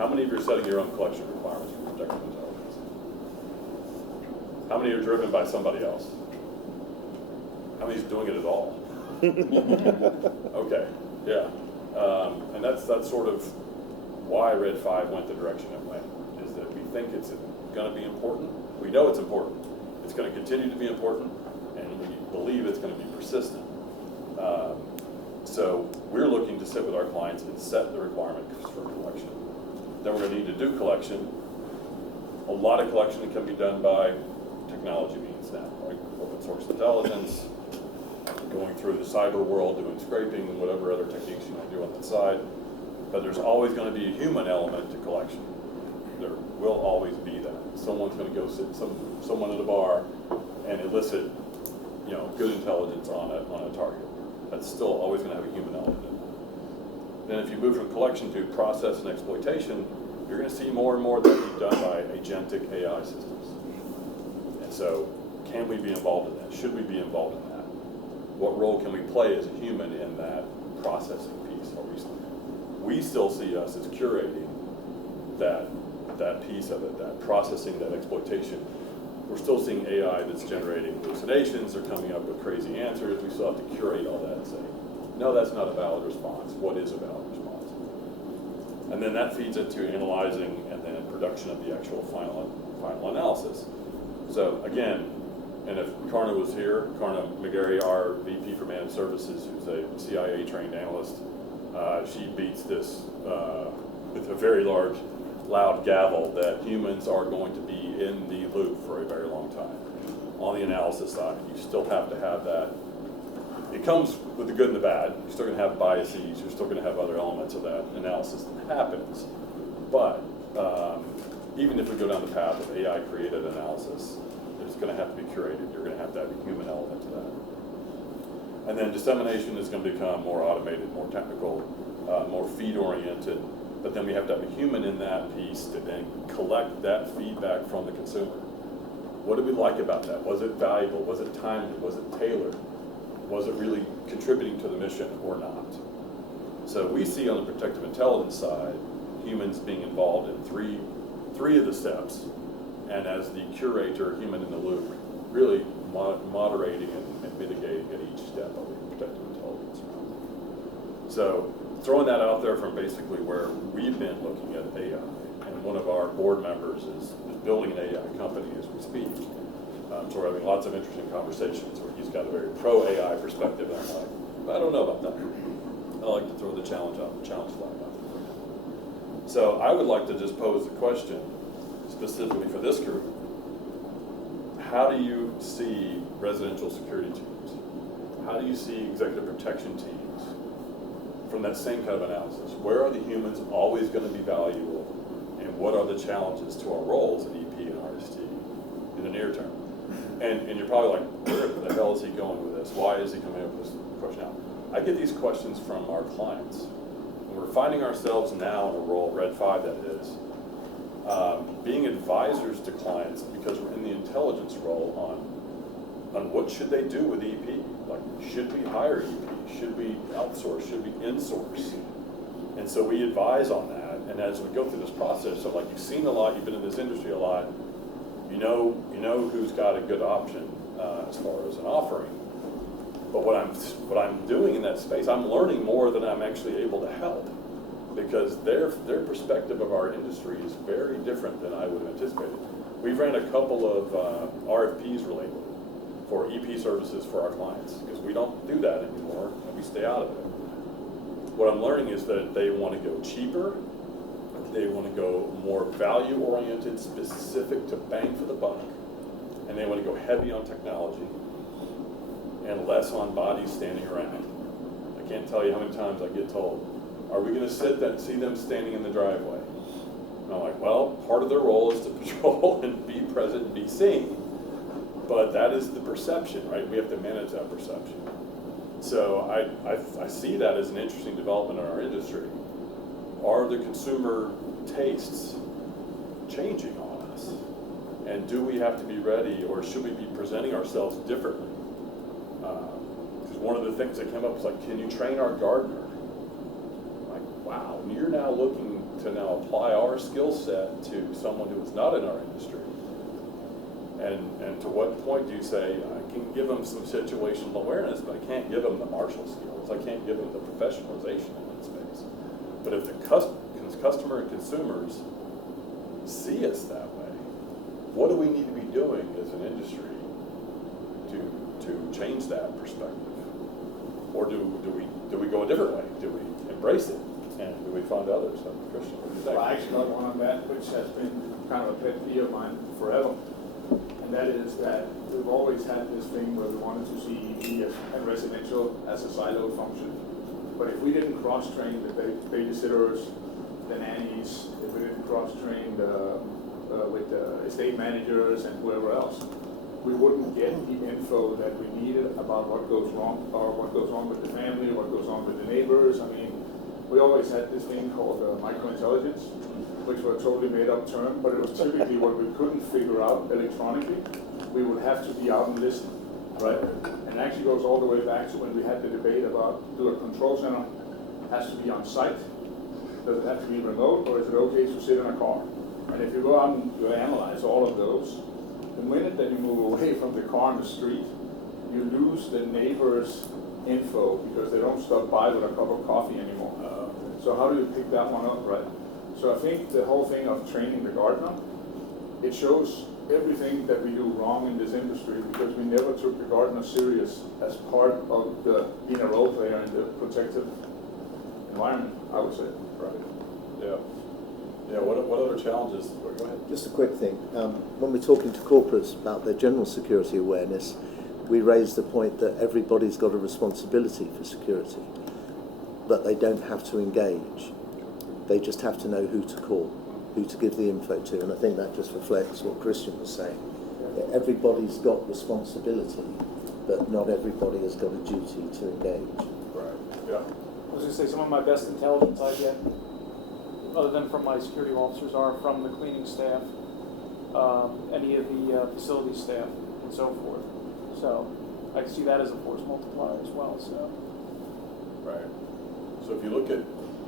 How many of you are setting your own collection requirements for protective intelligence? How many are driven by somebody else? How many is doing it at all? Okay, yeah. And that's sort of why Red 5 went the direction it went, is that we think it's going to be important. We know it's important. It's going to continue to be important, and we believe it's going to be persistent. So we're looking to sit with our clients and set the requirements for collection. Then we're going to need to do collection. A lot of collection can be done by technology means now, like open source intelligence, going through the cyber world, doing scraping, and whatever other techniques you might do on that side. But there's always going to be a human element to collection. There will always be that. Someone's going to go sit someone at a bar and elicit, good intelligence on a target. That's still always going to have a human element in it. Then if you move from collection to process and exploitation, you're going to see more and more that be done by agentic AI systems. And so, can we be involved in that? Should we be involved in that? What role can we play as a human in that processing piece? We still see us as curating that piece of it, that processing, that exploitation. We're still seeing AI that's generating hallucinations, they're coming up with crazy answers. We still have to curate all that and say, no, that's not a valid response. What is a valid response? And then that feeds into analyzing and then production of the actual final analysis. So again, and if Karna was here, Karna McGarry, our VP for Managed Services, who's a CIA trained analyst, she beats this with a very large, loud gavel that humans are going to be in the loop for a very long time. On the analysis side, you still have to have that. It comes with the good and the bad. You're still going to have biases. You're still going to have other elements of that analysis that happens. But even if we go down the path of AI-created analysis, it's going to have to be curated. You're going to have a human element to that. And then dissemination is going to become more automated, more technical, more feed-oriented. But then we have to have a human in that piece to then collect that feedback from the consumer. What did we like about that? Was it valuable? Was it timely? Was it tailored? Was it really contributing to the mission or not? So we see on the protective intelligence side, humans being involved in three of the steps, and as the curator, human in the loop, really moderating and mitigating at each step of the protective intelligence. So throwing that out there from basically where we've been looking at AI, and one of our board members is building an AI company as we speak. So we're having lots of interesting conversations where he's got a very pro-AI perspective, and I'm like, I don't know about that. I like to throw the challenge flag out there. So I would like to just pose the question, specifically for this group, how do you see residential security teams? How do you see executive protection teams from that same kind of analysis? Where are the humans always going to be valuable, and what are the challenges to our roles in EP and RST in the near term? And you're probably like, where the hell is he going with this? Why is he coming up with this question now? I get these questions from our clients. And we're finding ourselves now in a role, Red 5 that is, being advisors to clients because we're in the intelligence role on what should they do with EP? Like, should we hire EP? Should we outsource? Should we insource? And so we advise on that. And as we go through this process, so like you've seen a lot, you've been in this industry a lot, you know who's got a good option as far as an offering. But what I'm doing in that space, I'm learning more than I'm actually able to help, because their perspective of our industry is very different than I would have anticipated. We've ran a couple of RFPs related for EP services for our clients, because we don't do that anymore and we stay out of it. What I'm learning is that they want to go cheaper, they want to go more value-oriented, specific to bang for the buck, and they want to go heavy on technology and less on bodies standing around. I can't tell you how many times I get told, are we going to see them standing in the driveway? And I'm like, well, part of their role is to patrol and be present and be seen. But that is the perception, right? We have to manage that perception. So I see that as an interesting development in our industry. Are the consumer tastes changing on us? And do we have to be ready, or should we be presenting ourselves differently? Because one of the things that came up was like, can you train our gardener? Like, wow, you're now looking to now apply our skill set to someone who is not in our industry? And to what point do you say, I can give them some situational awareness, but I can't give them the martial skills, I can't give them the professionalization in that space. But if the customer and consumers see us that way, what do we need to be doing as an industry to change that perspective? Or do we go a different way? Do we embrace it? And do we find others? Christian, what do you think? Well, I actually got one on that, which has been kind of a pet peeve of mine forever. And that is that we've always had this thing where we wanted to see EV and residential as a siloed function. But if we didn't cross-train the babysitters, the nannies, if we didn't cross-train with the estate managers and whoever else, we wouldn't get the info that we needed about what goes wrong, or what goes on with the family, what goes on with the neighbors. I mean, we always had this thing called microintelligence, which was a totally made-up term, but it was typically what we couldn't figure out electronically. We would have to be out and listen, right? And it actually goes all the way back to when we had the debate about, do a control center has to be on site? Does it have to be remote, or is it okay to sit in a car? And if you go out and you analyze all of those, the minute that you move away from the car on the street, you lose the neighbor's info because they don't stop by with a cup of coffee anymore. So how do you pick that one up, right? So I think the whole thing of training the gardener, it shows everything that we do wrong in this industry because we never took the gardener serious as part of being a role player in the protective environment, I would say. Right. Yeah. Yeah. What other challenges? Go ahead. Just a quick thing. When we're talking to corporates about their general security awareness, we raise the point that everybody's got a responsibility for security, but they don't have to engage. They just have to know who to call, who to give the info to, and I think that just reflects what Christian was saying. Everybody's got responsibility, but not everybody has got a duty to engage. Right. Yeah. I was going to say some of my best intelligence I get, other than from my security officers, are from the cleaning staff, any of the facility staff, and so forth. So I see that as a force multiplier as well. So. Right. So if you look at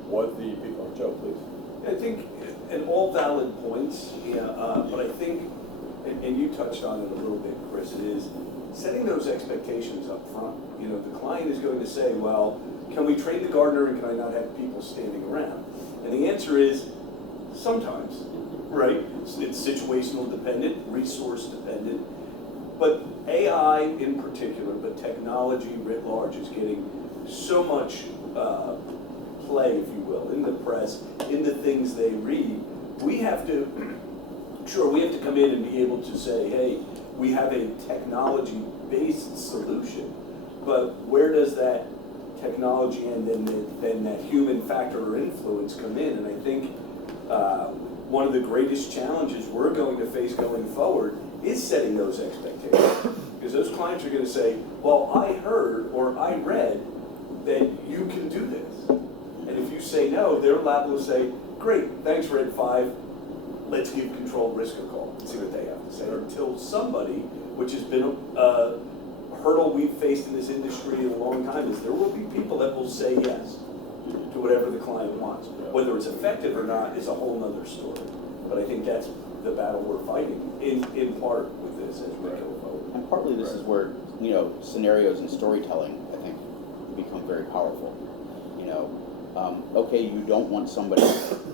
what the people, Joe, please. I think, and all valid points, but I think, and you touched on it a little bit, Chris, it is setting those expectations up front. You know, the client is going to say, well, can we train the gardener and can I not have people standing around? And the answer is sometimes, right? It's situational dependent, resource dependent, but AI in particular, but technology writ large is getting so much play, if you will, in the press, in the things they read. We have to, we have to come in and be able to say, hey, we have a technology-based solution, but where does that technology and then that human factor or influence come in? And I think one of the greatest challenges we're going to face going forward is setting those expectations. Because those clients are going to say, well, I heard or I read that you can do this. And if you say no, they're liable to say, great, thanks Red 5, let's give control risk a call and see what they have to say. Until somebody, which has been a hurdle we've faced in this industry in a long time, is there will be people that will say yes to whatever the client wants. Whether it's effective or not is a whole nother story. But I think that's the battle we're fighting in part with this as we go forward. And partly this is where, scenarios and storytelling, I think, become very powerful. Okay, you don't want somebody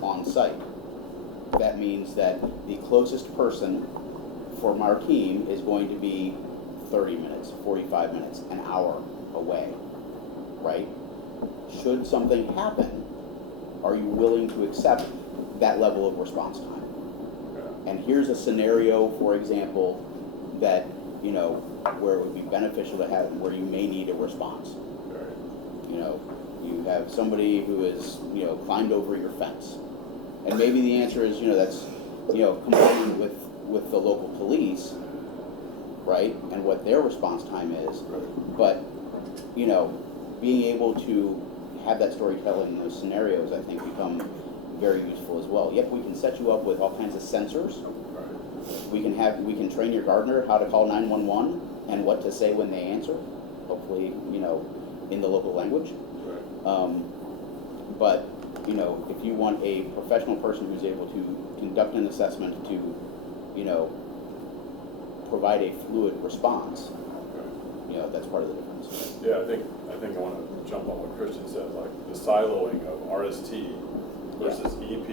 on site. That means that the closest person for our team is going to be 30 minutes, 45 minutes, an hour away, right? Should something happen, are you willing to accept that level of response time? And here's a scenario, for example, that, where it would be beneficial to have, where you may need a response. You have somebody who is, climbed over your fence. And maybe the answer is, that's, complaining with the local police, right? And what their response time is. But, being able to have that storytelling in those scenarios, I think, become very useful as well. Yep, we can set you up with all kinds of sensors. We can train your gardener how to call 911 and what to say when they answer, hopefully, in the local language. But, you know, if you want a professional person who's able to conduct an assessment to, you know, provide a fluid response, you know, that's part of the difference. Yeah, I think I want to jump on what Christian said, like the siloing of RST versus EP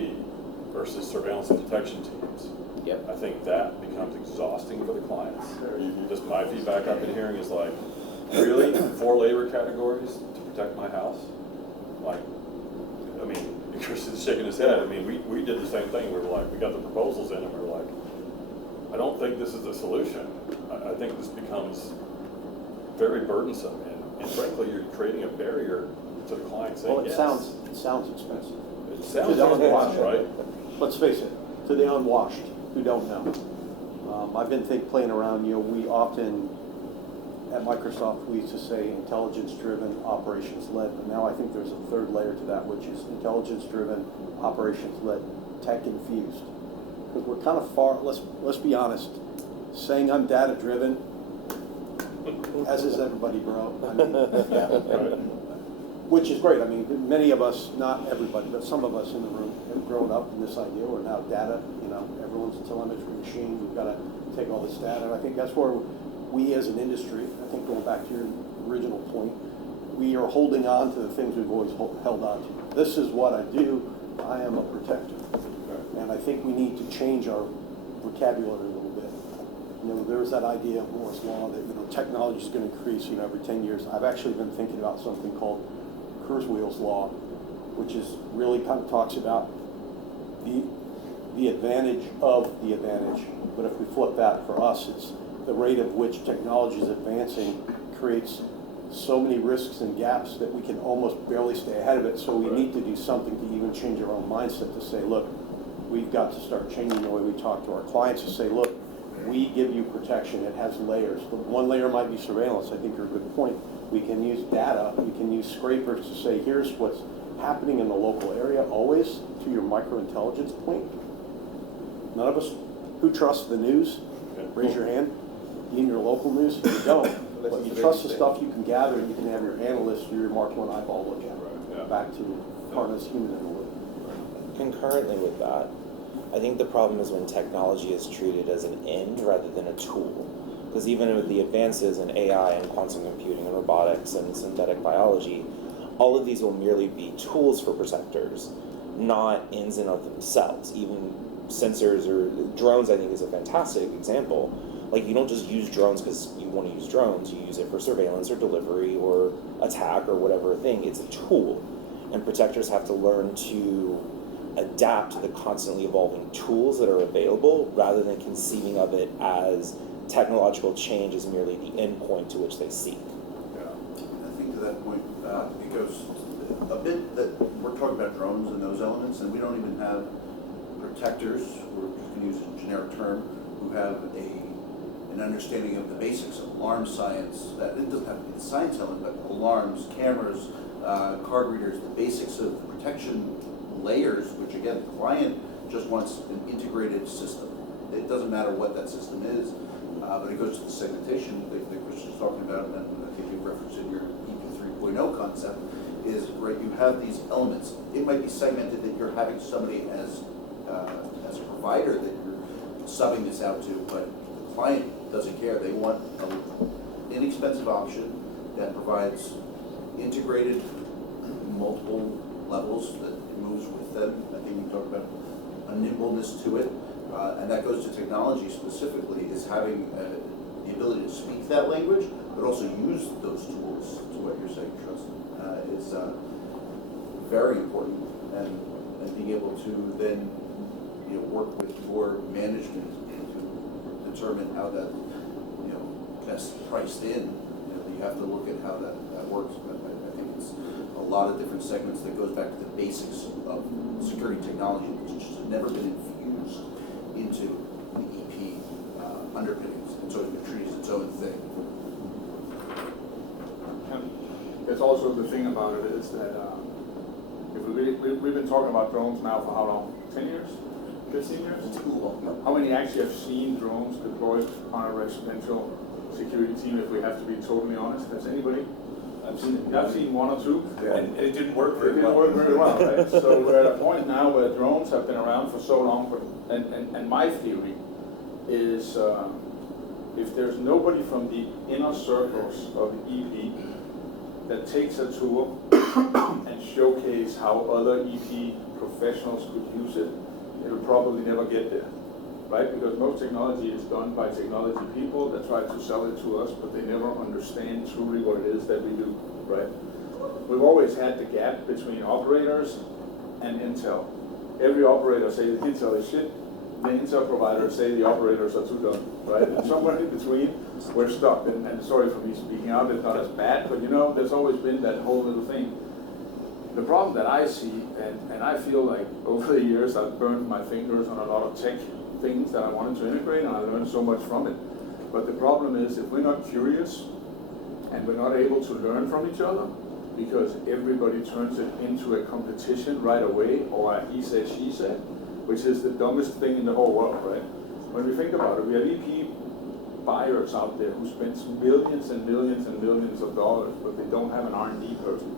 versus surveillance and detection teams. Yep. I think that becomes exhausting for the clients. Just my feedback I've been hearing is like, really, 4 labor categories to protect my house? Like, I mean, Christian's shaking his head. I mean, we did the same thing. We were like, we got the proposals in and we were like, I don't think this is the solution. I think this becomes very burdensome and frankly, you're creating a barrier to the client saying Well, yes. it sounds expensive. It sounds To the unwashed, right? Let's face it, to the unwashed who don't know. I've been playing around, you know, we often, at Microsoft, we used to say intelligence-driven, operations-led, but now I think there's a third layer to that, which is intelligence-driven, operations-led, tech-infused. Because we're kind of far, let's be honest, saying I'm data-driven, as is everybody, bro. I mean, Right. which is great. I mean, many of us, not everybody, but some of us in the room have grown up in this idea. We're now data, you know, everyone's a telemetry machine. We've got to take all this data. And I think that's where we as an industry, I think going back to your original point, we are holding on to the things we've always held on to. This is what I do. I am a protector. And I think we need to change our vocabulary a little bit. You know, there's that idea of Moore's Law that, you know, technology is going to increase, you know, every 10 years. I've actually been thinking about something called Kurzweil's Law, which is really kind of talks about the advantage of the advantage. But if we flip that for us, it's the rate at which technology is advancing creates so many risks and gaps that we can almost barely stay ahead of it. So we need to do something to even change our own mindset to say, look, we've got to start changing the way we talk to our clients to say, look, we give you protection. It has layers. The one layer might be surveillance. I think you're a good point. We can use data. We can use scrapers to say, here's what's happening in the local area. Always, to your microintelligence point, none of us who trust the news, raise your hand. You in your local news, you don't. But you trust the stuff you can gather, and you can have your analysts or your mark one eyeball look at. Yeah. Back to harness human in the loop. Concurrently with that, I think the problem is when technology is treated as an end rather than a tool. Because even with the advances in AI and quantum computing and robotics and synthetic biology, all of these will merely be tools for protectors, not ends in of themselves. Even sensors or drones, I think, is a fantastic example. Like, you don't just use drones because you want to use drones. You use it for surveillance or delivery or attack or whatever thing. It's a tool. And protectors have to learn to adapt to the constantly evolving tools that are available rather than conceiving of it as technological change as merely the endpoint to which they seek. Yeah. I think to that point, it goes a bit that we're talking about drones and those elements, and we don't even have protectors, we're just going to use a generic term, who have an understanding of the basics of alarm science. It doesn't have to be the science element, but alarms, cameras, card readers, the basics of protection layers, which again, the client just wants an integrated system. It doesn't matter what that system is, but it goes to the segmentation that Christian's talking about, and I think you referenced in your EP 3.0 concept, is, right, you have these elements. It might be segmented that you're having somebody as a provider that you're subbing this out to, but the client doesn't care. They want an inexpensive option that provides integrated multiple levels that moves with them. I think we talked about a nimbleness to it, and that goes to technology specifically, is having the ability to speak that language, but also use those tools to what you're saying, trust. It's very important, and being able to then, you know, work with your management to determine how that, you know, best priced in. You know, you have to look at how that works. But I think it's a lot of different segments that goes back to the basics of security technology, which has never been infused into the EP underpinnings, and so it's been treated as its own thing. And there's also the thing about it is that if we've been talking about drones now for how long? 10 years? 15 years? Too long. How many actually have seen drones deployed on a residential security team, if we have to be totally honest? Has anybody? I've seen one or two. And it didn't work It very didn't well. work very well, right? So we're at a point now where drones have been around for so long, and my theory is if there's nobody from the inner circles of the EP that takes a tool and showcase how other EP professionals could use it, it'll probably never get there, right? Because most technology is done by technology people that try to sell it to us, but they never understand truly what it is that we do, right? We've always had the gap between operators and Intel. Every operator says Intel is shit, the Intel providers say the operators are too dumb, right? And somewhere in between, we're stuck. And sorry for me speaking out, it's not as bad, but you know, there's always been that whole little thing. The problem that I see, and I feel like over the years I've burned my fingers on a lot of tech things that I wanted to integrate, and I learned so much from it. But the problem is if we're not curious and we're not able to learn from each other, because everybody turns it into a competition right away, or a he said, she said, which is the dumbest thing in the whole world, right? When we think about it, we have EP buyers out there who spend millions and millions and millions of dollars, but they don't have an R&D person.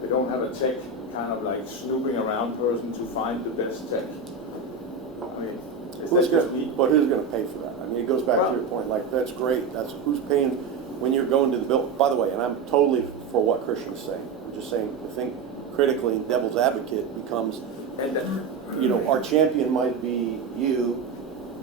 They don't have a tech kind of like snooping around person to find the best tech. I mean, is that just me? But who's gonna pay for that? I mean, it goes back to your point, like, that's great, that's, who's paying when you're going to the bill, by the way, and I'm totally for what Christian's saying. I'm just saying, I think critically, devil's advocate becomes, And you know, our champion might be you,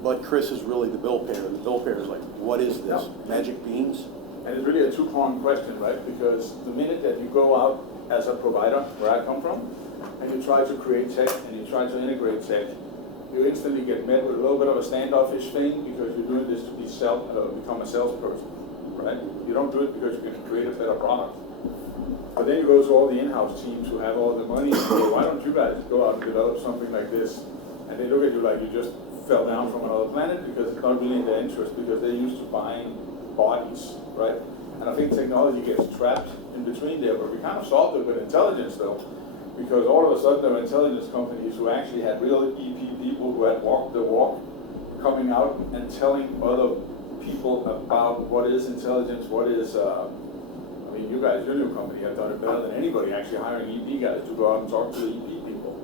but Chris is really the bill payer, and the bill payer is like, what is this, magic beans? And it's really a two-pronged question, right? Because the minute that you go out as a provider, where I come from, and you try to create tech and you try to integrate tech, you instantly get met with a little bit of a standoffish thing because you're doing this to become a salesperson, right? You don't do it because you can create a better product. But then you go to all the in-house teams who have all the money and say, why don't you guys go out and develop something like this? And they look at you like you just fell down from another planet because it's not really in their interest because they're used to buying bodies, right? And I think technology gets trapped in between there, but we kind of solved it with intelligence though, because all of a sudden there were intelligence companies who actually had real EP people who had walked the walk coming out and telling other people about what is intelligence, what is, I mean, you guys, your new company have done it better than anybody actually hiring EP guys to go out and talk to the EP people,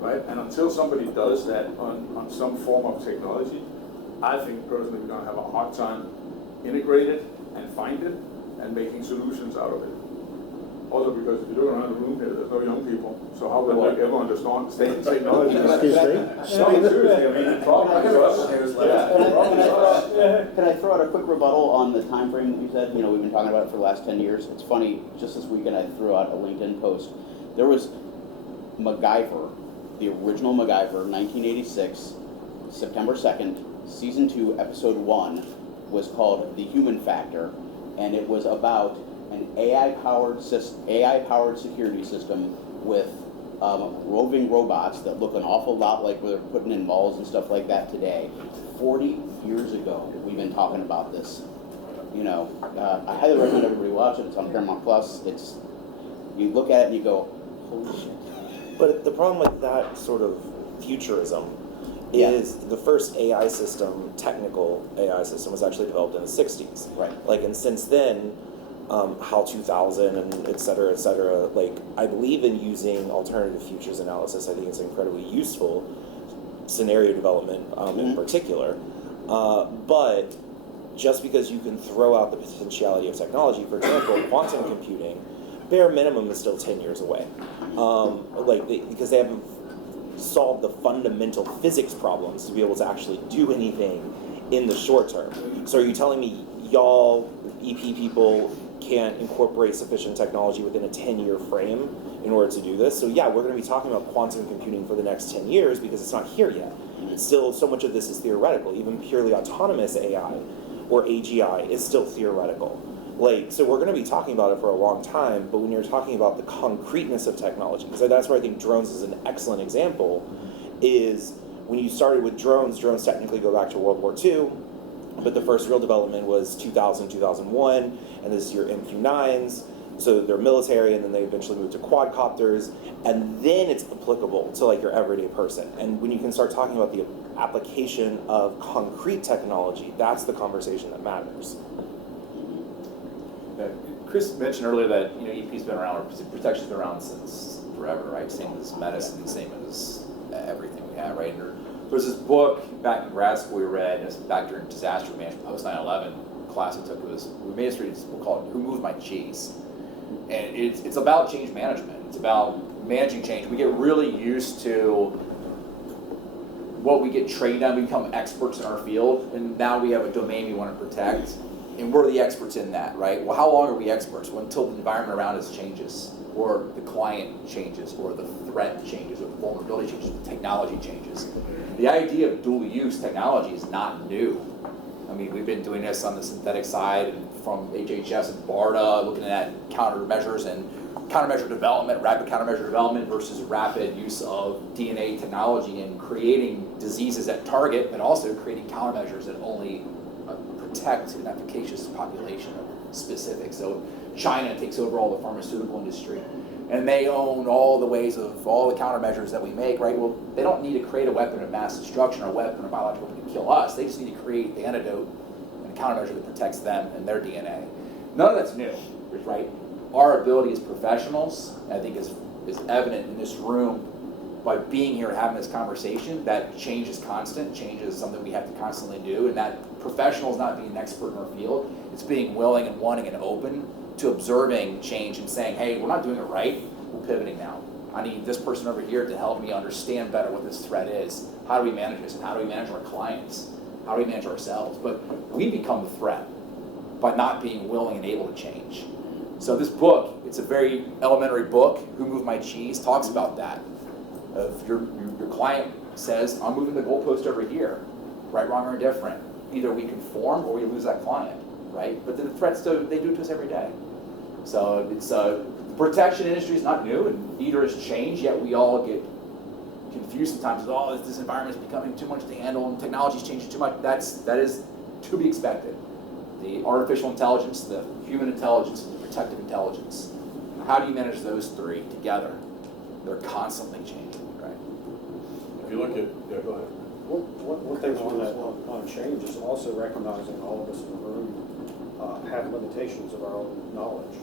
right? And until somebody does that on some form of technology, I think personally we're gonna have a hard time integrating it and find it and making solutions out of it. Also because if you look around the room here, there's no young people, so how will they ever understand technology? Excuse me? No, seriously, I mean, the problem is us. The problem is us. Can I throw out a quick rebuttal on the time frame that you said? You know, we've been talking about it for the last 10 years. It's funny, just this weekend I threw out a LinkedIn post. There was MacGyver, the original MacGyver, 1986, September 2nd, season 2, episode 1, was called The Human Factor, and it was about an AI-powered security system with roving robots that look an awful lot like they're putting in malls and stuff like that today. 40 years ago, we've been talking about this. You know, I highly recommend everybody watch it. It's on Paramount Plus. It's, you look at it and you go, holy shit. But the problem with that sort of futurism is the first AI system, technical AI system, was actually developed in the 60s. Right. Like, and since then, HAL 2000 and et cetera, like, I believe in using alternative futures analysis. I think it's incredibly useful, scenario development in particular. But just because you can throw out the potentiality of technology, for example, quantum computing, bare minimum is still 10 years away. Because they haven't solved the fundamental physics problems to be able to actually do anything in the short term. So are you telling me y'all, EP people, can't incorporate sufficient technology within a 10-year frame in order to do this? So yeah, we're going to be talking about quantum computing for the next 10 years because it's not here yet. It's still, so much of this is theoretical. Even purely autonomous AI or AGI is still theoretical. Like, so we're going to be talking about it for a long time, but when you're talking about the concreteness of technology, because that's where I think drones is an excellent example, is when you started with drones technically go back to World War II, but the first real development was 2000, 2001, and this is your MQ-9s, so they're military, and then they eventually moved to quadcopters, and then it's applicable to like your everyday person. And when you can start talking about the application of concrete technology, that's the conversation that matters. Chris mentioned earlier that, EP's been around, or protection's been around since forever, right? Same as medicine, same as everything we have, right? And there's this book back in grad school we read, and it's back during disaster management, post 9/11 class we took. We made us read this book called Who Moved My Cheese? And it's about change management. It's about managing change. We get really used to what we get trained on. We become experts in our field, and now we have a domain we want to protect, and we're the experts in that, right? Well, how long are we experts? Well, until the environment around us changes, or the client changes, or the threat changes, or the vulnerability changes, the technology changes. The idea of dual use technology is not new. I mean, we've been doing this on the synthetic side, and from HHS and BARDA, looking at countermeasures and countermeasure development, rapid countermeasure development versus rapid use of DNA technology and creating diseases that target, but also creating countermeasures that only protect an efficacious population of specifics. So China takes over all the pharmaceutical industry, and they own all the ways of all the countermeasures that we make, right? Well, they don't need to create a weapon of mass destruction or a weapon of biological weapon to kill us. They just need to create the antidote and a countermeasure that protects them and their DNA. None of that's new, right? Our ability as professionals, I think, is evident in this room by being here and having this conversation, that change is constant. Change is something we have to constantly do, and that professional is not being an expert in our field. It's being willing and wanting and open to observing change and saying, hey, we're not doing it right, we're pivoting now. I need this person over here to help me understand better what this threat is. How do we manage this? And how do we manage our clients? How do we manage ourselves? But we become the threat by not being willing and able to change. So this book, it's a very elementary book, Who Moved My Cheese, talks about that. If your client says, I'm moving the goalpost over here, right, wrong, or indifferent, either we conform or we lose that client, right? But the threats, they do it to us every day. So it's the protection industry is not new, and neither has changed, yet we all get confused sometimes. Oh, this environment is becoming too much to handle, and technology is changing too much. That is to be expected. The artificial intelligence, the human intelligence, and the protective intelligence. How do you manage those three together? They're constantly changing, right? If you look at, yeah, go ahead. One thing on change is also recognizing all of us in the room have limitations of our own knowledge.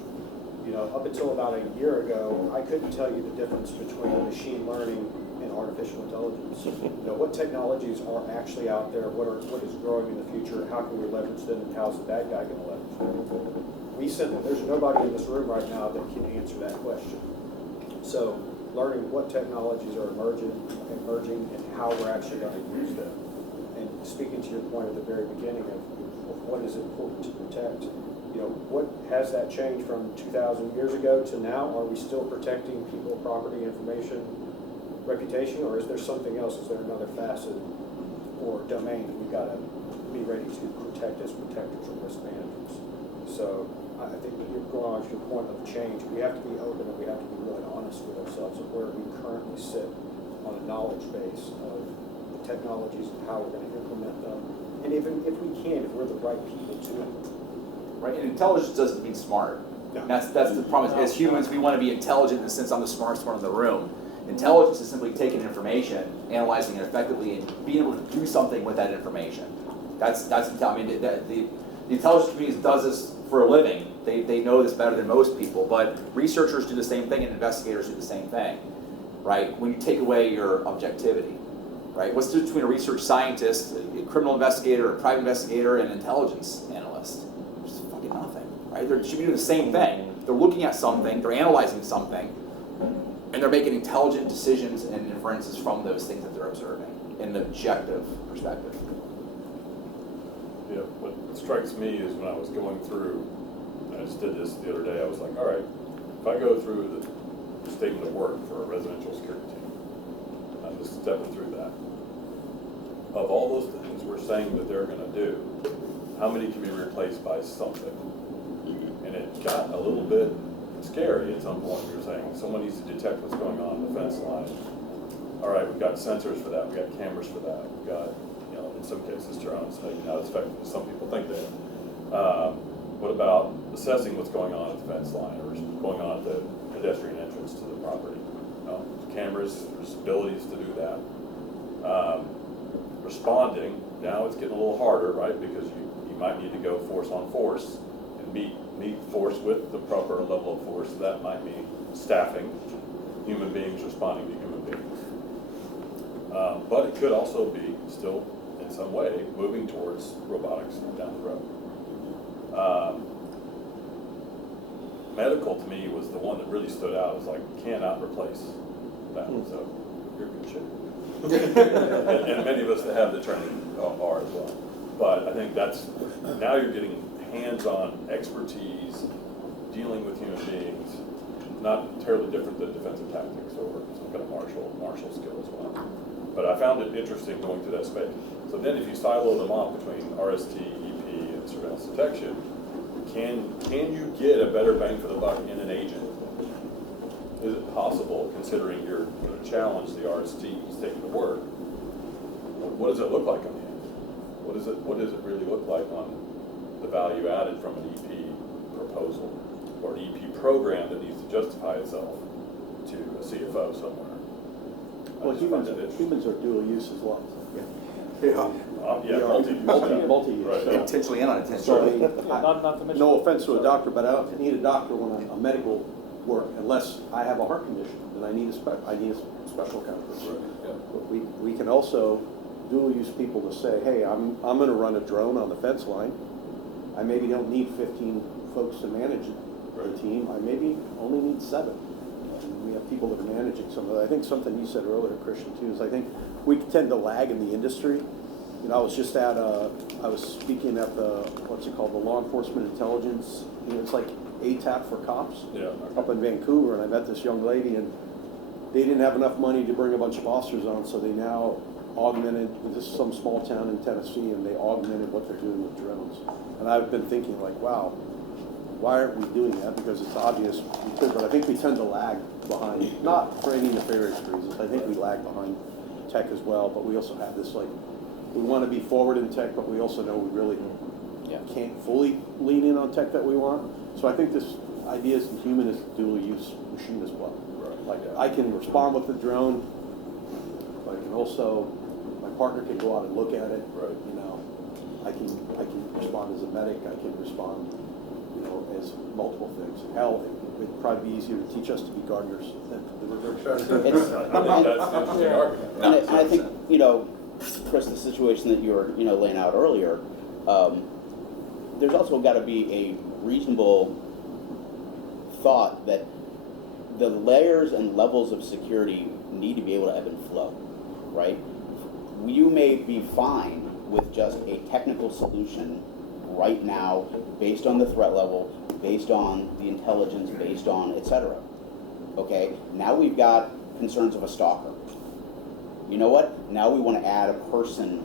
Up until about a year ago, I couldn't tell you the difference between machine learning and artificial intelligence. What technologies are actually out there, what is growing in the future, how can we leverage them, and how's the bad guy going to leverage them? There's nobody in this room right now that can answer that question. So learning what technologies are emerging and how we're actually going to use them. And speaking to your point at the very beginning of what is important to protect, what has that changed from 2,000 years ago to now? Are we still protecting people, property, information, reputation, or is there something else? Is there another facet or domain that we've got to be ready to protect as protectors or risk managers? So I think that you're going on to your point of change. We have to be open and we have to be really honest with ourselves of where we currently sit on a knowledge base of the technologies and how we're going to implement them. And even if we can, if we're the right people to it. Right, and intelligence doesn't mean smart. No. That's the problem. As humans, we want to be intelligent in the sense I'm the smartest one in the room. Intelligence is simply taking information, analyzing it effectively, and being able to do something with that information. That's the intelligence community does this for a living. They know this better than most people, but researchers do the same thing and investigators do the same thing, right? When you take away your objectivity, right? What's the difference between a research scientist, a criminal investigator, a private investigator, and an intelligence analyst? There's fucking nothing, right? They should be doing the same thing. They're looking at something, they're analyzing something, and they're making intelligent decisions and inferences from those things that they're observing in an objective perspective. Yeah, what strikes me is when I was going through, I just did this the other day, I was like, all right, if I go through the statement of work for a residential security team, I'm just stepping through that. Of all those things we're saying that they're gonna do, how many can be replaced by something? And it got a little bit scary at some point. We were saying, someone needs to detect what's going on the fence line. All right, we've got sensors for that, we've got cameras for that, we've got, in some cases, drones, maybe not as effective as some people think they are. What about assessing what's going on at the fence line or going on at the pedestrian entrance to the property? Cameras, there's abilities to do that. Responding, now it's getting a little harder, right? Because you might need to go force on force and meet meet force with the proper level of force. That might mean staffing, human beings responding to human beings. But it could also be still, in some way, moving towards robotics down the road. Medical, to me, was the one that really stood out. It was like, cannot replace that. So you're in good shape. and many of us that have the training are as well. But I think that's, now you're getting hands-on expertise dealing with human beings, not terribly different than defensive tactics or some kind of martial skill as well. But I found it interesting going through that space. So then if you silo them off between RST, EP, and surveillance detection, can you get a better bang for the buck in an agent? Is it possible, considering you're going to challenge the RST statement of work? What does it look like on the end? What does it really look like on the value added from an EP proposal or an EP program that needs to justify itself to a CFO somewhere? Well, humans are dual use as well. Yeah, Multi-use. Right. So- Intentionally and unintentionally. So, I mean, Not to mention. no offense to a doctor, but I don't need a doctor when I'm a medical work unless I have a heart condition, then I need a special kind of person. But we can also dual use people to say, hey, I'm gonna run a drone on the fence line. I maybe don't need 15 folks to manage the team. I maybe only need 7. And we have people that are managing some of that. I think something you said earlier, Christian, too, is I think we tend to lag in the industry. You know, I was just at I was speaking at the, what's it called, the Law Enforcement Intelligence, you know, it's like ATAP for cops. Yeah. Up in Vancouver, and I met this young lady, and they didn't have enough money to bring a bunch of officers on, so they now augmented, this is some small town in Tennessee, and they augmented what they're doing with drones. And I've been thinking like, wow, why aren't we doing that? Because it's obvious we could, but I think we tend to lag behind, not for any nefarious reasons. I think we lag behind tech as well, but we also have this like, we want to be forward in tech, but we also know we really can't fully lean in on tech that we want. So I think this idea is the human is a dual use machine as well. Like I can respond with the drone, but I can also, my partner can go out and look at it. Right. You know, I can respond as a medic. I can respond, you know, as multiple things. Hell, it'd probably be easier to teach us to be gardeners than the reverse. I think that's an interesting argument. And I think, you know, Chris, the situation that you were, you know, laying out earlier, there's also got to be a reasonable thought that the layers and levels of security need to be able to ebb and flow, right? You may be fine with just a technical solution right now based on the threat level, based on the intelligence, based on et cetera. Okay, now we've got concerns of a stalker. You know what? Now we want to add a person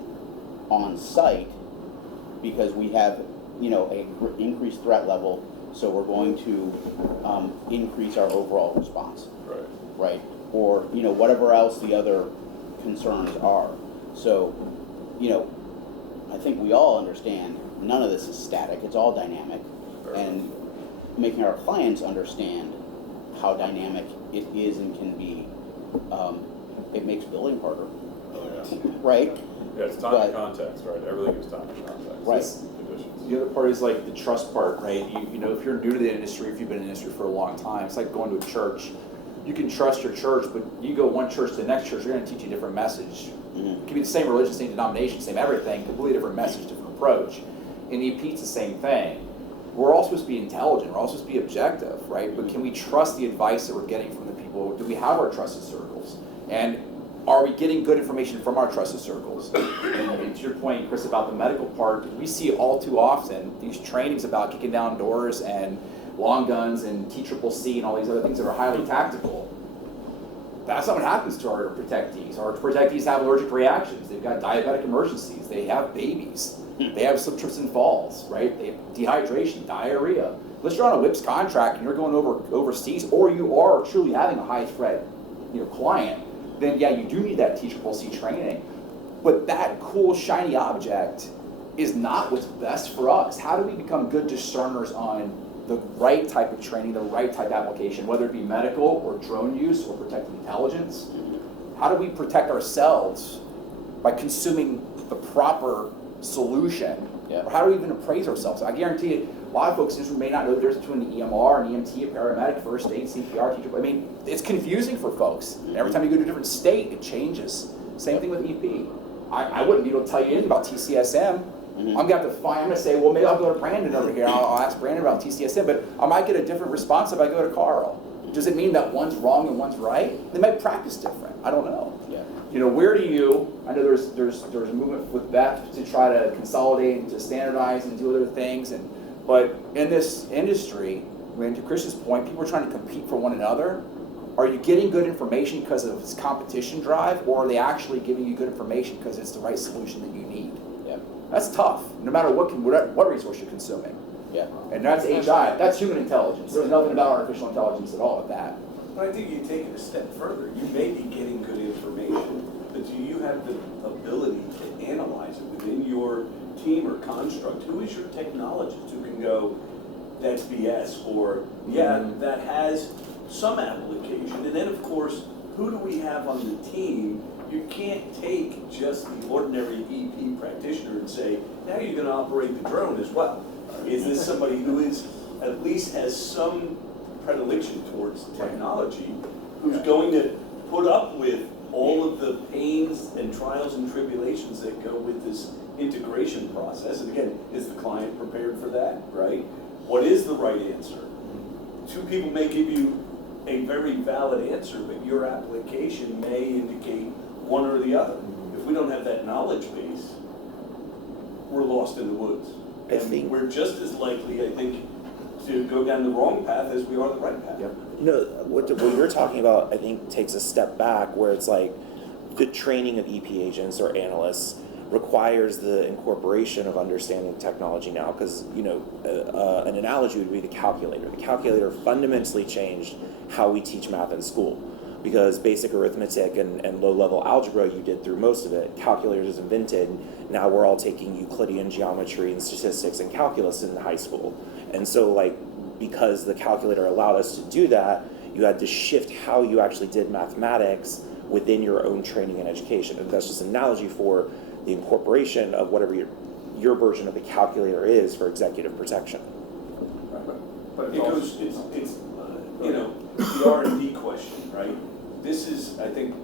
on site because we have, you know, a increased threat level, so we're going to increase our overall response. Right. Right? Or, you know, whatever else the other concerns are. So, you know, I think we all understand none of this is static, it's all dynamic. And making our clients understand how dynamic it is and can be, it makes building harder. Oh, yeah. Right? Yeah, it's time and context, right? Everything is time and context. Right. Conditions. The other part is like the trust part, right? You know, if you're new to the industry, if you've been in the industry for a long time, it's like going to a church. You can trust your church, but you go one church to the next church, they're going to teach you a different message. It can be the same religion, same denomination, same everything, completely different message, different approach. In EP, it's the same thing. We're all supposed to be intelligent, we're all supposed to be objective, right? But can we trust the advice that we're getting from the people? Do we have our trusted circles? And are we getting good information from our trusted circles? And to your point, Chris, about the medical part, we see all too often these trainings about kicking down doors and long guns and TCCC and all these other things that are highly tactical. That's not what happens to our protectees. Our protectees have allergic reactions. They've got diabetic emergencies. They have babies. They have slip, trips, and falls, right? They have dehydration, diarrhea. Unless you're on a WIPS contract and you're going overseas, or you are truly having a high threat, client, then yeah, you do need that TCCC training. But that cool, shiny object is not what's best for us. How do we become good discerners on the right type of training, the right type of application, whether it be medical or drone use or protected intelligence? How do we protect ourselves by consuming the proper solution? Yeah. Or how do we even appraise ourselves? I guarantee it, lot of folks in this room may not know the difference between an EMR, an EMT, a paramedic, first aid, CPR teacher. I mean, it's confusing for folks. Every time you go to a different state, it changes. Same thing with EP. I wouldn't be able to tell you anything about TCSM. I'm gonna have to find, I'm gonna say, well, maybe I'll go to Brandon over here. I'll ask Brandon about TCSM, but I might get a different response if I go to Carl. Does it mean that one's wrong and one's right? They might practice different. I don't know. Yeah. You know, where do you, I know there's a movement with Beth to try to consolidate and to standardize and do other things, but in this industry, to Chris's point, people are trying to compete for one another. Are you getting good information because of this competition drive, or are they actually giving you good information because it's the right solution that you need? Yeah. That's tough, no matter what resource you're consuming. Yeah. And that's HI, that's human intelligence. There's nothing about artificial intelligence at all with that. But I think you take it a step further. You may be getting good information, but do you have the ability to analyze it within your team or construct? Who is your technologist who can go, that's BS, or yeah, that has some application? And then of course, who do we have on the team? You can't take just the ordinary EP practitioner and say, now you're gonna operate the drone as well. Is this somebody who is, at least has some predilection towards technology, who's going to put up with all of the pains and trials and tribulations that go with this integration process? And again, is the client prepared for that, right? What is the right answer? Two people may give you a very valid answer, but your application may indicate one or the other. If we don't have that knowledge base, we're lost in the woods. And we're just as likely, I think, to go down the wrong path as we are the right path. No, what you're talking about, I think, takes a step back, where it's like the training of EP agents or analysts requires the incorporation of understanding technology now, because an analogy would be the calculator. The calculator fundamentally changed how we teach math in school, because basic arithmetic and low-level algebra, you did through most of it. Calculators was invented. Now we're all taking Euclidean geometry and statistics and calculus in high school. And so, because the calculator allowed us to do that, you had to shift how you actually did mathematics within your own training and education. And that's just an analogy for the incorporation of whatever your version of the calculator is for executive protection. But it goes, it's the R&D question, right? This is, I think,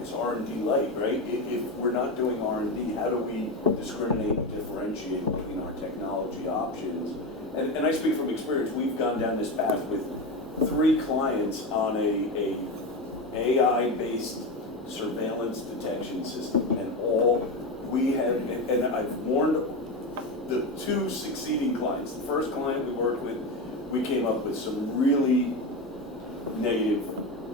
it's R&D light, right? If we're not doing R&D, how do we discriminate and differentiate between our technology options? And I speak from experience. We've gone down this path with 3 clients on a AI-based surveillance detection system, and all we have, and I've warned the 2 succeeding clients. The first client we worked with, we came up with some really negative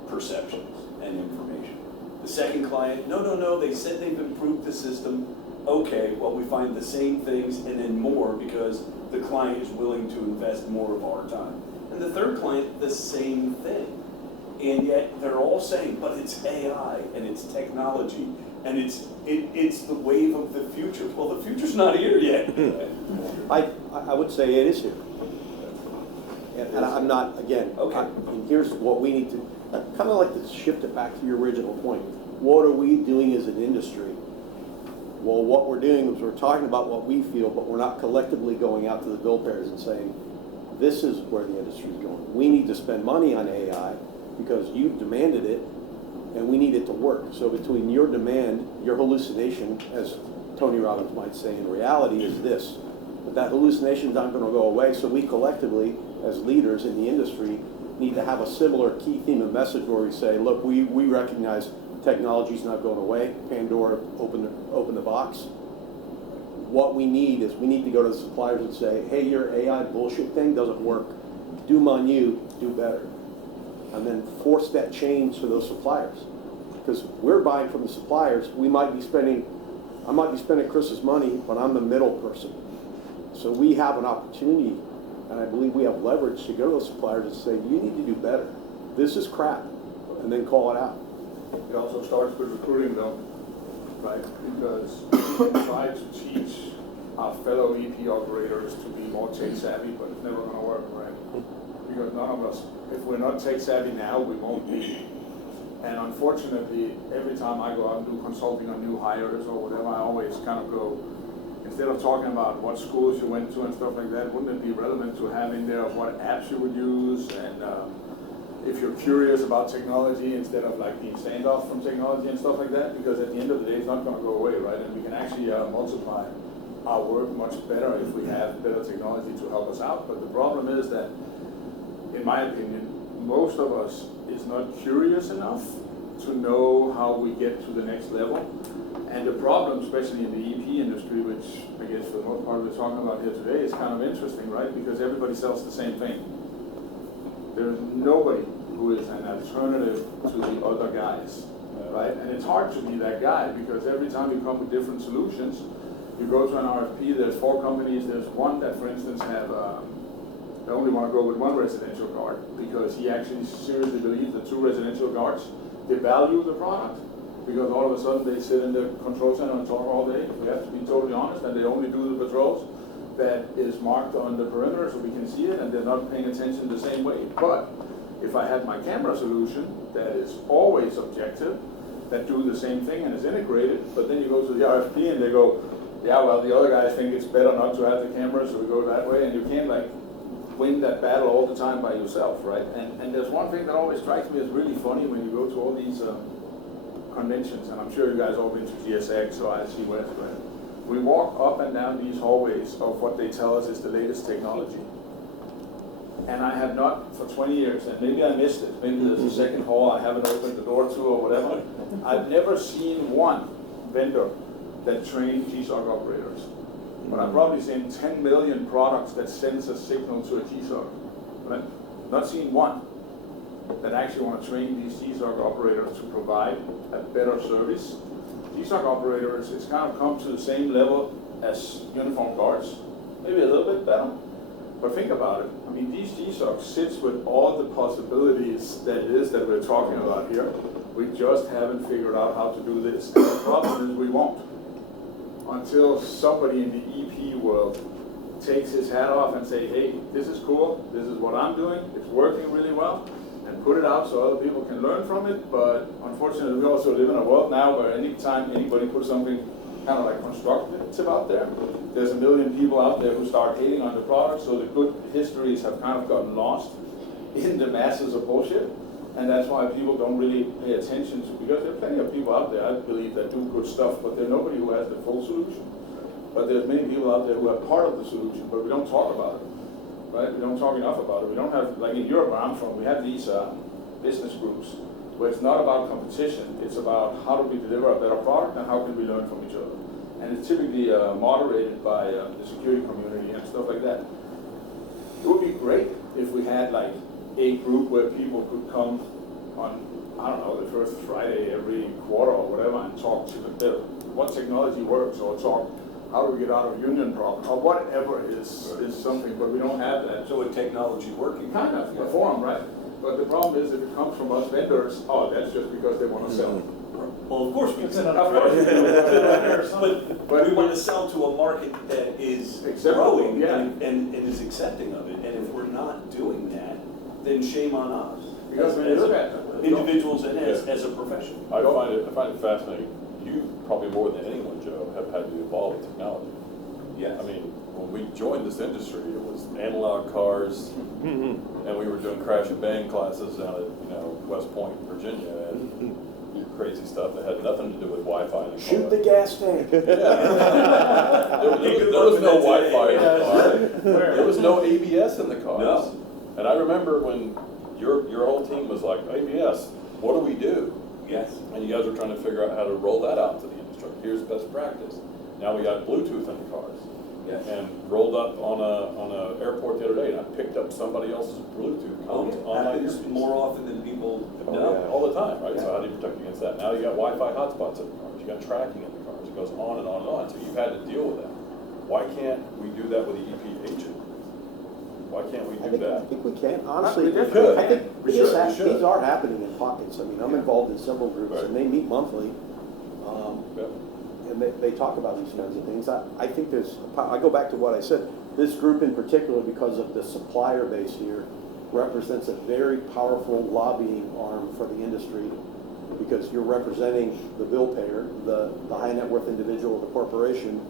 perceptions and information. The second client, no, they said they've improved the system. Okay, well, we find the same things and then more, because the client is willing to invest more of our time. And the third client, the same thing. And yet they're all saying, but it's AI and it's technology and it's the wave of the future. Well, the future's not here yet. I would say it is here. And I'm not, again, Okay. And here's what we need to, kind of like to shift it back to your original point. What are we doing as an industry? Well, what we're doing is we're talking about what we feel, but we're not collectively going out to the bill payers and saying, this is where the industry is going. We need to spend money on AI because you've demanded it, and we need it to work. So between your demand, your hallucination, as Tony Robbins might say, in reality is this. But that hallucination is not going to go away, so we collectively, as leaders in the industry, need to have a similar key theme and message where we say, look, we recognize technology's not going away. Pandora opened the box. What we need is we need to go to the suppliers and say, hey, your AI bullshit thing doesn't work. Doom on you, do better. And then force that change for those suppliers. Because we're buying from the suppliers, I might be spending Chris's money, but I'm the middle person. So we have an opportunity, and I believe we have leverage to go to those suppliers and say, you need to do better. This is crap, and then call it out. It also starts with recruiting though, right? Because we try to teach our fellow EP operators to be more tech savvy, but it's never gonna work, right? Because none of us, if we're not tech savvy now, we won't be. And unfortunately, every time I go out and do consulting on new hires or whatever, I always kind of go, instead of talking about what schools you went to and stuff like that, wouldn't it be relevant to have in there what apps you would use and if you're curious about technology instead of like being standoff from technology and stuff like that? Because at the end of the day, it's not going to go away, right? And we can actually multiply our work much better if we have better technology to help us out. But the problem is that, in my opinion, most of us is not curious enough to know how we get to the next level. And the problem, especially in the EP industry, which I guess for the most part we're talking about here today, is kind of interesting, right? Because everybody sells the same thing. There's nobody who is an alternative to the other guys, right? And it's hard to be that guy because every time you come with different solutions, you go to an RFP, there's 4 companies, there's one that, for instance, have they only want to go with 1 residential guard because he actually seriously believes that 2 residential guards, they value the product because all of a sudden they sit in the control center and talk all day. We have to be totally honest, and they only do the patrols that is marked on the perimeter so we can see it, and they're not paying attention the same way. But if I had my camera solution that is always objective, that do the same thing and is integrated, but then you go to the RFP and they go, yeah, well, the other guys think it's better not to have the camera, so we go that way, and you can't like win that battle all the time by yourself, right? And there's one thing that always strikes me as really funny when you go to all these conventions, and I'm sure you guys all been to GSX or IC West, right? We walk up and down these hallways of what they tell us is the latest technology. And I have not for 20 years, and maybe I missed it, maybe there's a second hall I haven't opened the door to or whatever. I've never seen one vendor that trained G-SOC operators. But I've probably seen 10 million products that sends a signal to a G-SOC. Right? Not seen one that actually want to train these G-SOC operators to provide a better service. G-SOC operators, it's kind of come to the same level as uniformed guards, maybe a little bit better. But think about it. I mean, these G-SOC sits with all the possibilities that it is that we're talking about here. We just haven't figured out how to do this. And the problem is we won't. Until somebody in the EP world takes his hat off and say, hey, this is cool, this is what I'm doing, it's working really well, and put it out so other people can learn from it. But unfortunately, we also live in a world now where anytime anybody puts something kind of like constructive out there, there's a million people out there who start hating on the product, so the good histories have kind of gotten lost in the masses of bullshit. And that's why people don't really pay attention to, because there are plenty of people out there, I believe, that do good stuff, but there's nobody who has the full solution. But there's many people out there who are part of the solution, but we don't talk about it, right? We don't talk enough about it. We don't have, like in Europe where I'm from, we have these business groups where it's not about competition, it's about how do we deliver a better product and how can we learn from each other. And it's typically moderated by the security community and stuff like that. It would be great if we had like a group where people could come on, I don't know, the first Friday every quarter or whatever and talk to what technology works, or talk how do we get out of union problems, or whatever is something, but we don't have that. So a technology working. Kind of, a forum, right? But the problem is if it comes from us vendors, oh, that's just because they want to sell. Well, of course we Of can. course we do. But we want to sell to a market that is Acceptable, growing yeah. and is accepting of it. And if we're not doing that, then shame on us. Because when you look at individuals and as a profession. I find it fascinating. You probably more than anyone, Joe, have had to evolve with technology. Yes. I mean, when we joined this industry, it was analog cars, and we were doing crash and bang classes down at West Point, Virginia, and crazy stuff that had nothing to do with Wi-Fi in the car. Shoot the gas tank. Yeah. there was no Wi-Fi in the car. There was no ABS in the cars. No. And I remember when your whole team was like, ABS, what do we do? Yes. And you guys were trying to figure out how to roll that out to the industry. Here's best practice. Now we got Bluetooth in the cars. Yes. And rolled up on a airport the other day, and I picked up somebody else's Bluetooth comms on my Happens earpiece. more often than people have done. All the time, right? Yeah. So how do you protect against that? Now you got Wi-Fi hotspots in the cars. You got tracking in the cars. It goes on and on and on. So you've had to deal with that. Why can't we do that with the EP agent? Why can't we do I that? think we can, honestly. We could. I think We these should. these are happening in pockets. I mean, I'm involved in several groups, Right. and they meet monthly. Yep. And they talk about these kinds of things. I think I go back to what I said, this group in particular, because of the supplier base here, represents a very powerful lobbying arm for the industry, because you're representing the bill payer, the high net worth individual, the corporation,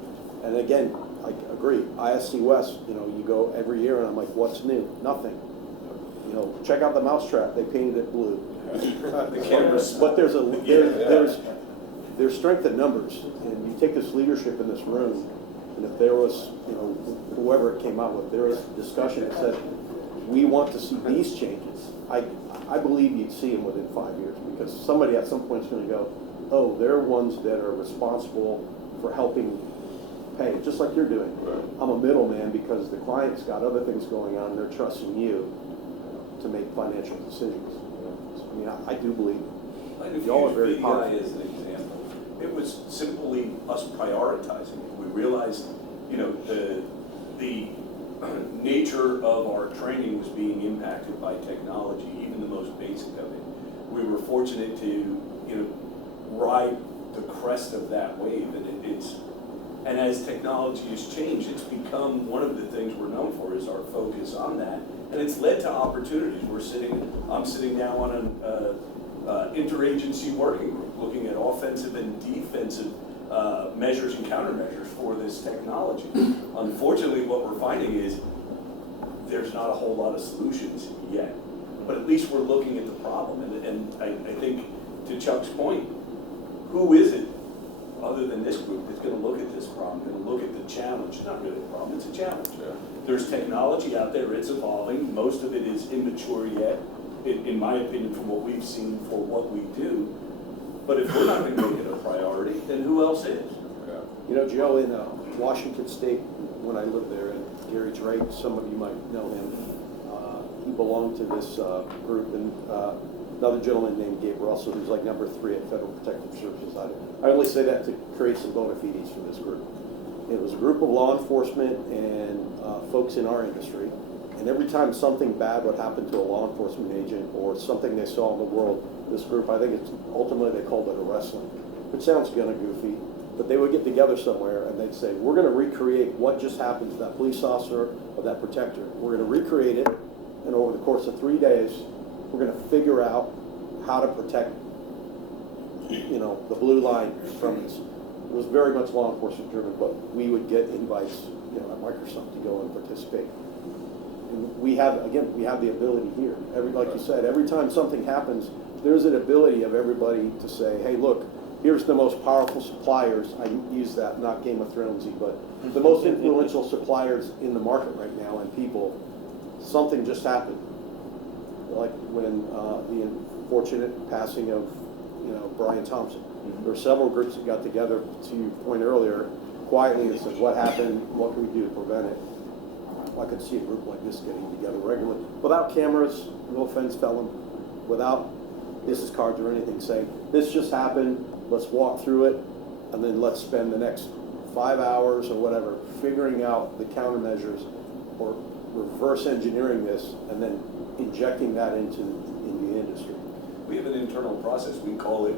And again, I agree, ISC West, you know, you go every year and I'm like, what's new? Nothing. You know, check out the mousetrap, they painted it blue. The cameras. But there's strength in numbers, and you take this leadership in this room, and if there was, you know, whoever it came out with, there was discussion that said, we want to see these changes. I believe you'd see them within 5 years, because somebody at some point is gonna go, oh, they're ones that are responsible for helping pay, just like you're doing. I'm a middleman because the client's got other things going on, and they're trusting you to make financial decisions. So, I mean, I do believe Like if y'all you are very use powerful. VDI as an example, it was simply us prioritizing it. We realized, you know, the nature of our training was being impacted by technology, even the most basic of it. We were fortunate to, you know, ride the crest of that wave, and and as technology has changed, it's become one of the things we're known for is our focus on that, and it's led to opportunities. I'm sitting now on an interagency working group looking at offensive and defensive measures and countermeasures for this technology. Unfortunately, what we're finding is there's not a whole lot of solutions yet, but at least we're looking at the problem. And I think, to Chuck's point, who is it other than this group that's going to look at this problem, going to look at the challenge? It's not really a problem, it's a challenge. Yeah. There's technology out there, it's evolving, most of it is immature yet, in my opinion, from what we've seen for what we do. But if we're not going to make it a priority, then who else is? Yeah. You know, Joe, in Washington State, when I lived there, and Gary Drake, some of you might know him, he belonged to this group, and another gentleman named Gabe Russell, who's like number 3 at Federal Protective Services. I only say that to create some bona fides for this group. It was a group of law enforcement and folks in our industry, and every time something bad would happen to a law enforcement agent or something they saw in the world, this group, I think it's ultimately they called it a wrestling, which sounds kind of goofy, but they would get together somewhere and they'd say, we're going to recreate what just happened to that police officer or that protector. We're going to recreate it, and over the course of 3 days, we're going to figure out how to protect, you know, the blue line from this. It was very much law enforcement driven, but we would get invites, you know, at Microsoft to go and participate. And we have the ability here. Like you said, every time something happens, there's an ability of everybody to say, hey, look, here's the most powerful suppliers. I use that, not Game of Thronesy, but the most influential suppliers in the market right now, and people, something just happened. Like when the unfortunate passing of, you know, Brian Thompson. There were several groups that got together, to your point earlier, quietly and said, what happened, what can we do to prevent it? I could see a group like this getting together regularly, without cameras, no offense, felon, without business cards or anything, saying, this just happened, let's walk through it, and then let's spend the next 5 hours or whatever figuring out the countermeasures or reverse engineering this and then injecting that into the industry. We have an internal process, we call it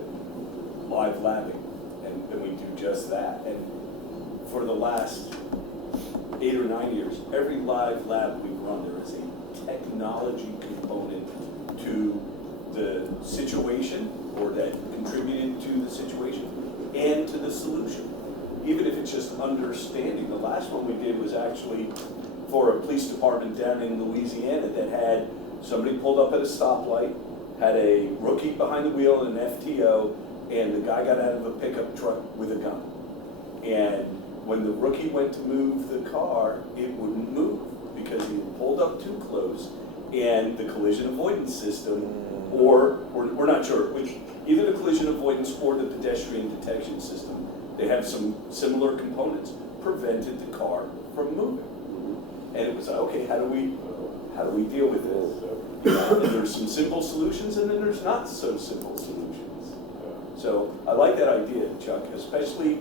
live labbing, and we do just that. And for the last 8 or 9 years, every live lab we've run, there is a technology component to the situation, or that contributed to the situation, and to the solution. Even if it's just understanding. The last one we did was actually for a police department down in Louisiana that had somebody pulled up at a stoplight, had a rookie behind the wheel and an FTO, and the guy got out of a pickup truck with a gun. And when the rookie went to move the car, it wouldn't move because he had pulled up too close, and the collision avoidance system, or we're not sure, either the collision avoidance or the pedestrian detection system, they have some similar components, prevented the car from moving. And it was like, okay, how do we deal with this? And there's some simple solutions, and then there's not so simple solutions. So I like that idea, Chuck, especially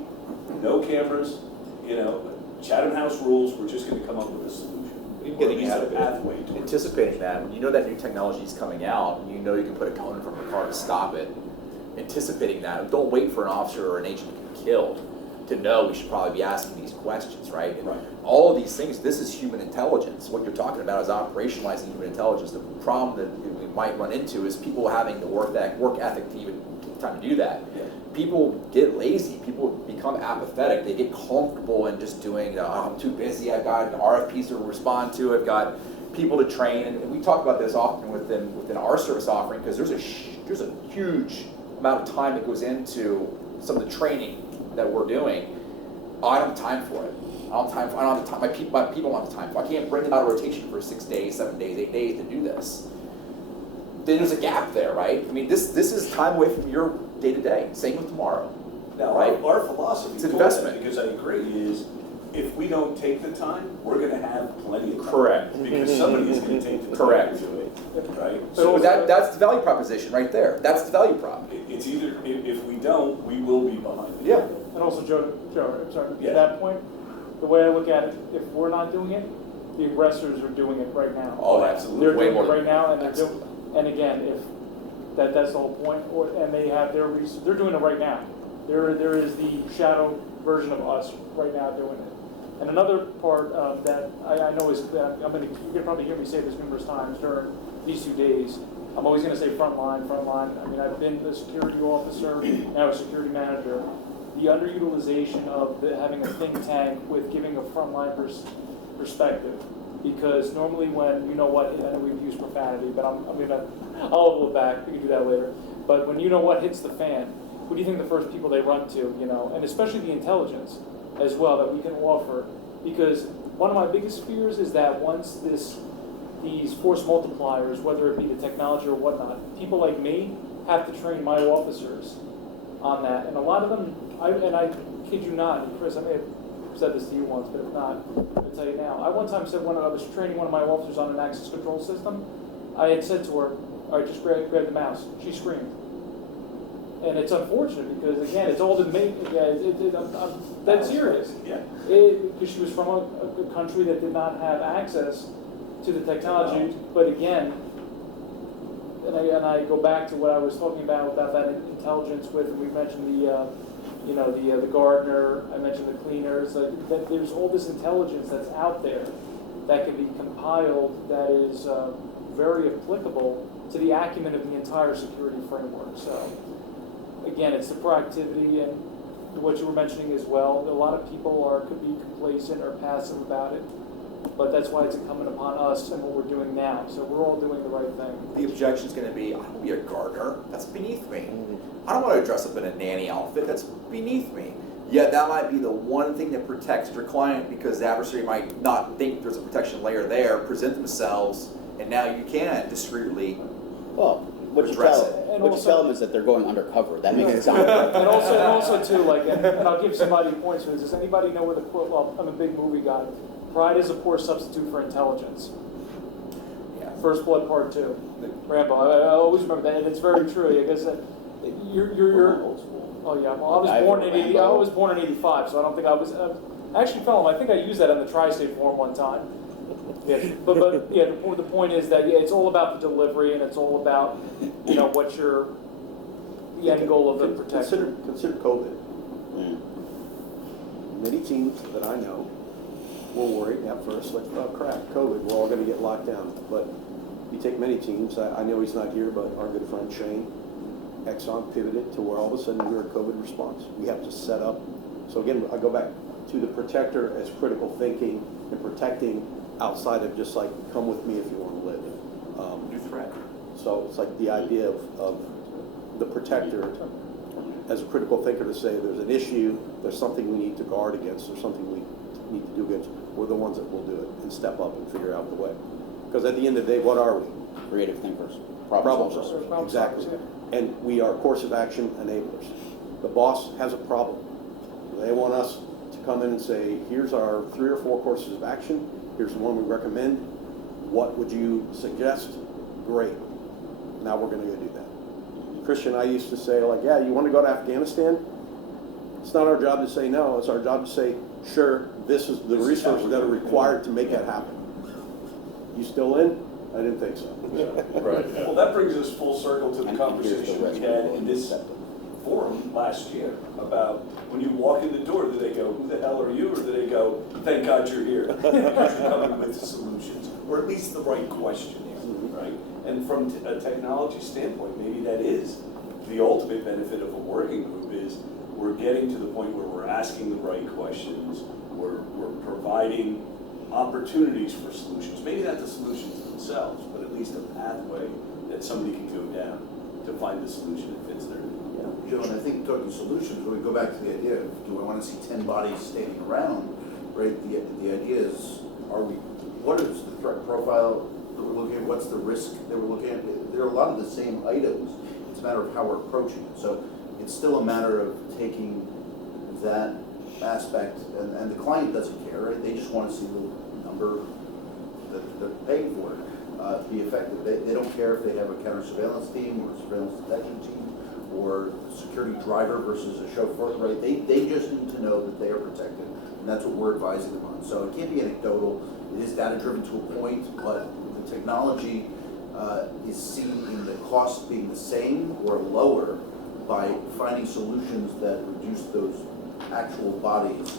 no cameras, you know, Chatham House rules, we're just gonna come up with a solution. Even Or at getting least out a of it, pathway towards it. anticipating that, when you know that new technology is coming out, and you know you can put a cone in front of a car to stop it, anticipating that, don't wait for an officer or an agent to get killed to know we should probably be asking these questions, right? And Right. all of these things, this is human intelligence. What you're talking about is operationalizing human intelligence. The problem that we might run into is people having the work ethic to even take time to do that. Yeah. People get lazy. People become become apathetic. They get comfortable in just doing, oh, I'm too busy, I've got RFPs to respond to, I've got people to train, and we talk about this often within our service offering, because there's a huge amount of time that goes into some of the training that we're doing. Oh, I don't have time for it. I don't have time. My people don't have time for it. I can't bring them out of rotation for 6 days, 7 days, 8 days to do this. Then there's a gap there, right? I mean, this is time away from your day-to-day. Same with tomorrow. Now, right? our philosophy, It's toward investment. that, because I agree, is if we don't take the time, we're gonna have plenty of time. Correct. Because somebody is gonna take the time Correct. to do it, right? So that's the value proposition right there. That's the value prop. It's either, if we don't, we will be behind. Yeah. And also, Joe, I'm sorry, Yeah. at that point, the way I look at it, if we're not doing it, the aggressors are doing it right now. Oh, absolutely. They're Way doing more it than right now, and they're absolutely. doing, and again, if that's the whole point, and they have their research, they're doing it right now. There is the shadow version of us right now doing it. And another part that I know is that you can probably hear me say this numerous times during these 2 days. I'm always going to say frontline. I mean, I've been the security officer, now a security manager. The underutilization of having a think tank with giving a frontline perspective. Because normally when, you know what, I know we've used profanity, but I'll hold it back, we can do that later. But when you know what hits the fan, who do you think the first people they run to, you know, and especially the intelligence as well that we can offer. Because one of my biggest fears is that once these force multipliers, whether it be the technology or whatnot, people like me have to train my officers on that. And a lot of them, I kid you not, and Chris, I may have said this to you once, but if not, I'll tell you now. I one time said when I was training one of my officers on an access control system, I had said to her, all right, just grab the mouse. She screamed. And it's unfortunate because, again, it's all the I'm dead serious. Yeah. Because she was from a country that did not have access to the technology. But again, and I go back to what I was talking about that intelligence with, we mentioned the gardener, I mentioned the cleaners, that there's all this intelligence that's out there that can be compiled that is very applicable to the acumen of the entire security framework. So again, it's the proactivity and what you were mentioning as well. A lot of people could be complacent or passive about it, but that's why it's incumbent upon us and what we're doing now. So we're all doing the right thing. The objection is going to be, I don't want to be a gardener. That's beneath me. I don't want to dress up in a nanny outfit. That's beneath me. Yet that might be the one thing that protects your client because the adversary might not think there's a protection layer there, present themselves, and now you can discreetly What you address tell them is that they're going undercover. That makes it sound better. And also too, and I'll give somebody points for this. Does anybody know where the quote? Well, I'm a big movie guy. Pride is a poor substitute for intelligence. Yeah. First Blood Part 2. Rambo. I always remember that, and it's very true. I guess you're old school. Oh yeah. Well, I was born in 85, so I don't think I was. Actually, I think I used that in the Tri-State Forum one time. Yeah, but yeah, the point is that it's all about the delivery, and it's all about what the end goal of the protection. Consider COVID. Many teams that I know were worried at first, like, oh crap, COVID, we're all going to get locked down. But you take many teams, I know he's not here, but our good friend Shane, Exxon pivoted to where all of a sudden we're a COVID response. We have to set up. So again, I go back to the protector as critical thinking and protecting outside of just like, come with me if you want to live. New threat. So it's like the idea of the protector as a critical thinker to say there's an issue, there's something we need to guard against, there's something we need to do against. We're the ones that will do it and step up and figure out the way. Because at the end of the day, what are we? Creative thinkers. Problem solvers. solvers. Exactly. And we are course of action enablers. The boss has a problem. They want us to come in and say, here's our 3 or 4 courses of action. Here's the one we recommend. What would you suggest? Great. Now we're going to go do that. Christian, I used to say, like, yeah, you want to go to Afghanistan? It's not our job to say no. It's our job to say, sure, this is the resources that are required to make that happen. You still in? I didn't think so. Right. Yeah. Well, that brings us full circle to the And conversation here's we the had in this forum last year about when you walk in the door, do they go, who the hell are you? Or do they go, thank God you're here, because you're coming with solutions, or at least the right questions, right? And from a technology standpoint, maybe that is the ultimate benefit of a working group is we're getting to the point where we're asking the right questions, we're providing opportunities for solutions. Maybe not the solutions themselves, but at least a pathway that somebody can go down to find the solution that fits their need. You know, and I think talking solutions, when we go back to the idea of, do I want to see 10 bodies standing around, right? The idea is, what is the threat profile that we're looking at? What's the risk that we're looking at? There are a lot of the same items. It's a matter of how we're approaching it. So it's still a matter of taking that aspect, and the client doesn't care, right? They just want to see the number that they're paying for it be effective. They don't care if they have a counter surveillance team or a surveillance detection team or security driver versus a chauffeur, right? They just need to know that they are protected, and that's what we're advising them on. So it can't be anecdotal. It is data-driven to a point, but the technology is seen in the cost being the same or lower by finding solutions that reduce those actual bodies.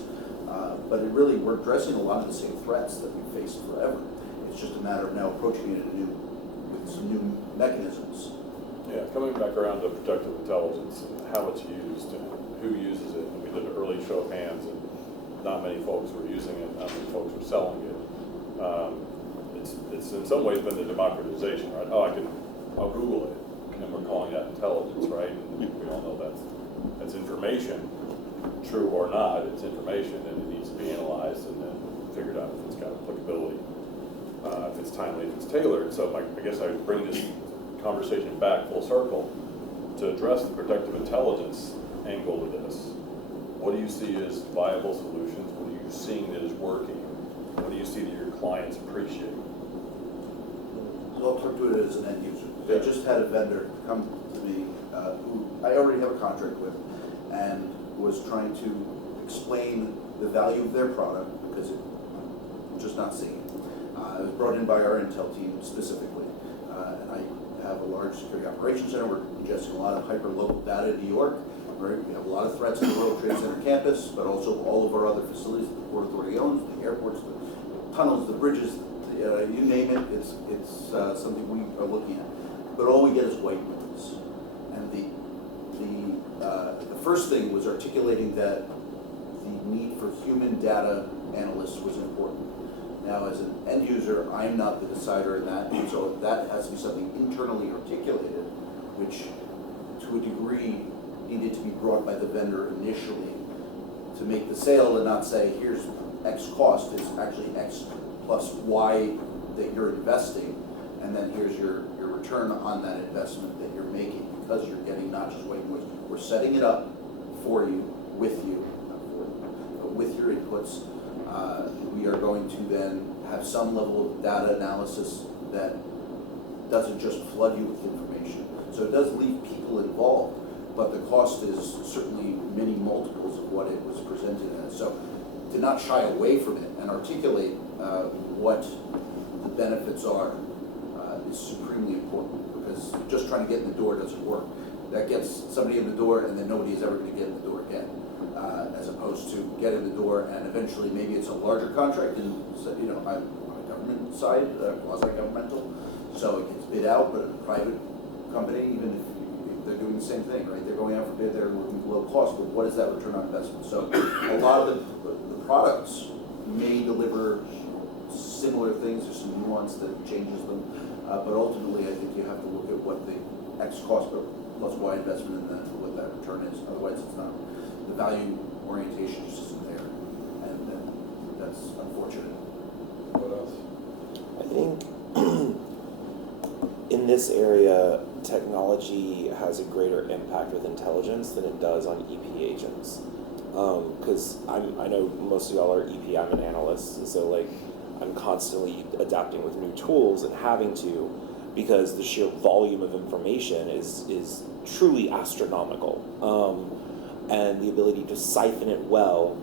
But it really, we're addressing a lot of the same threats that we faced forever. It's just a matter of now approaching it with some new mechanisms. Yeah, coming back around to protective intelligence and how it's used and who uses it. We did an early show of hands, and not many folks were using it, not many folks were selling it. It's in some ways been the democratization, right? I'll Google it, and we're calling that intelligence, right? And we all know that's information, true or not, it's information, and it needs to be analyzed and then figured out if it's got applicability, if it's timely, if it's tailored. So I guess I would bring this conversation back full circle to address the protective intelligence angle of this. What do you see as viable solutions? What are you seeing that is working? What do you see that your clients appreciate? I'll talk to it as an end user. They just had a vendor come to me who I already have a contract with, and was trying to explain the value of their product because I'm just not seeing it. It was brought in by our Intel team specifically, and I have a large security operations center. We're ingesting a lot of hyper-local data in New York. Right? We have a lot of threats in the World Trade Center campus, but also all of our other facilities that the Port Authority owns, the airports, the tunnels, the bridges, you name it. It's something we are looking at. But all we get is white noise. And the first thing was articulating that the need for human data analysts was important. Now, as an end user, I'm not the decider in that, and so that has to be something internally articulated, which, to a degree, needed to be brought by the vendor initially to make the sale and not say, here's X cost, it's actually X plus Y that you're investing, and then here's your return on that investment that you're making, because you're getting not just white noise. We're setting it up for you, with you, not for you, but with your inputs. We are going to then have some level of data analysis that doesn't just flood you with information. So it does leave people involved, but the cost is certainly many multiples of what it was presented as. So to not shy away from it and articulate what the benefits are is supremely important, because just trying to get in the door doesn't work. That gets somebody in the door, and then nobody is ever going to get in the door again, as opposed to get in the door and eventually maybe it's a larger contract, and I'm on a government side, quasi-governmental, so it gets bid out, but a private company, even if they're doing the same thing, right? They're going out for bid, they're looking below cost, but what is that return on investment? So a lot of the products may deliver similar things, there's some nuance that changes them, but ultimately I think you have to look at what the X cost plus Y investment and then what that return is. Otherwise it's not, the value orientation just isn't there, and that's unfortunate. What else? I think in this area, technology has a greater impact with intelligence than it does on EP agents. Because I know most of y'all are EP, I'm an analyst, so I'm constantly adapting with new tools and having to, because the sheer volume of information is truly astronomical. And the ability to siphon it well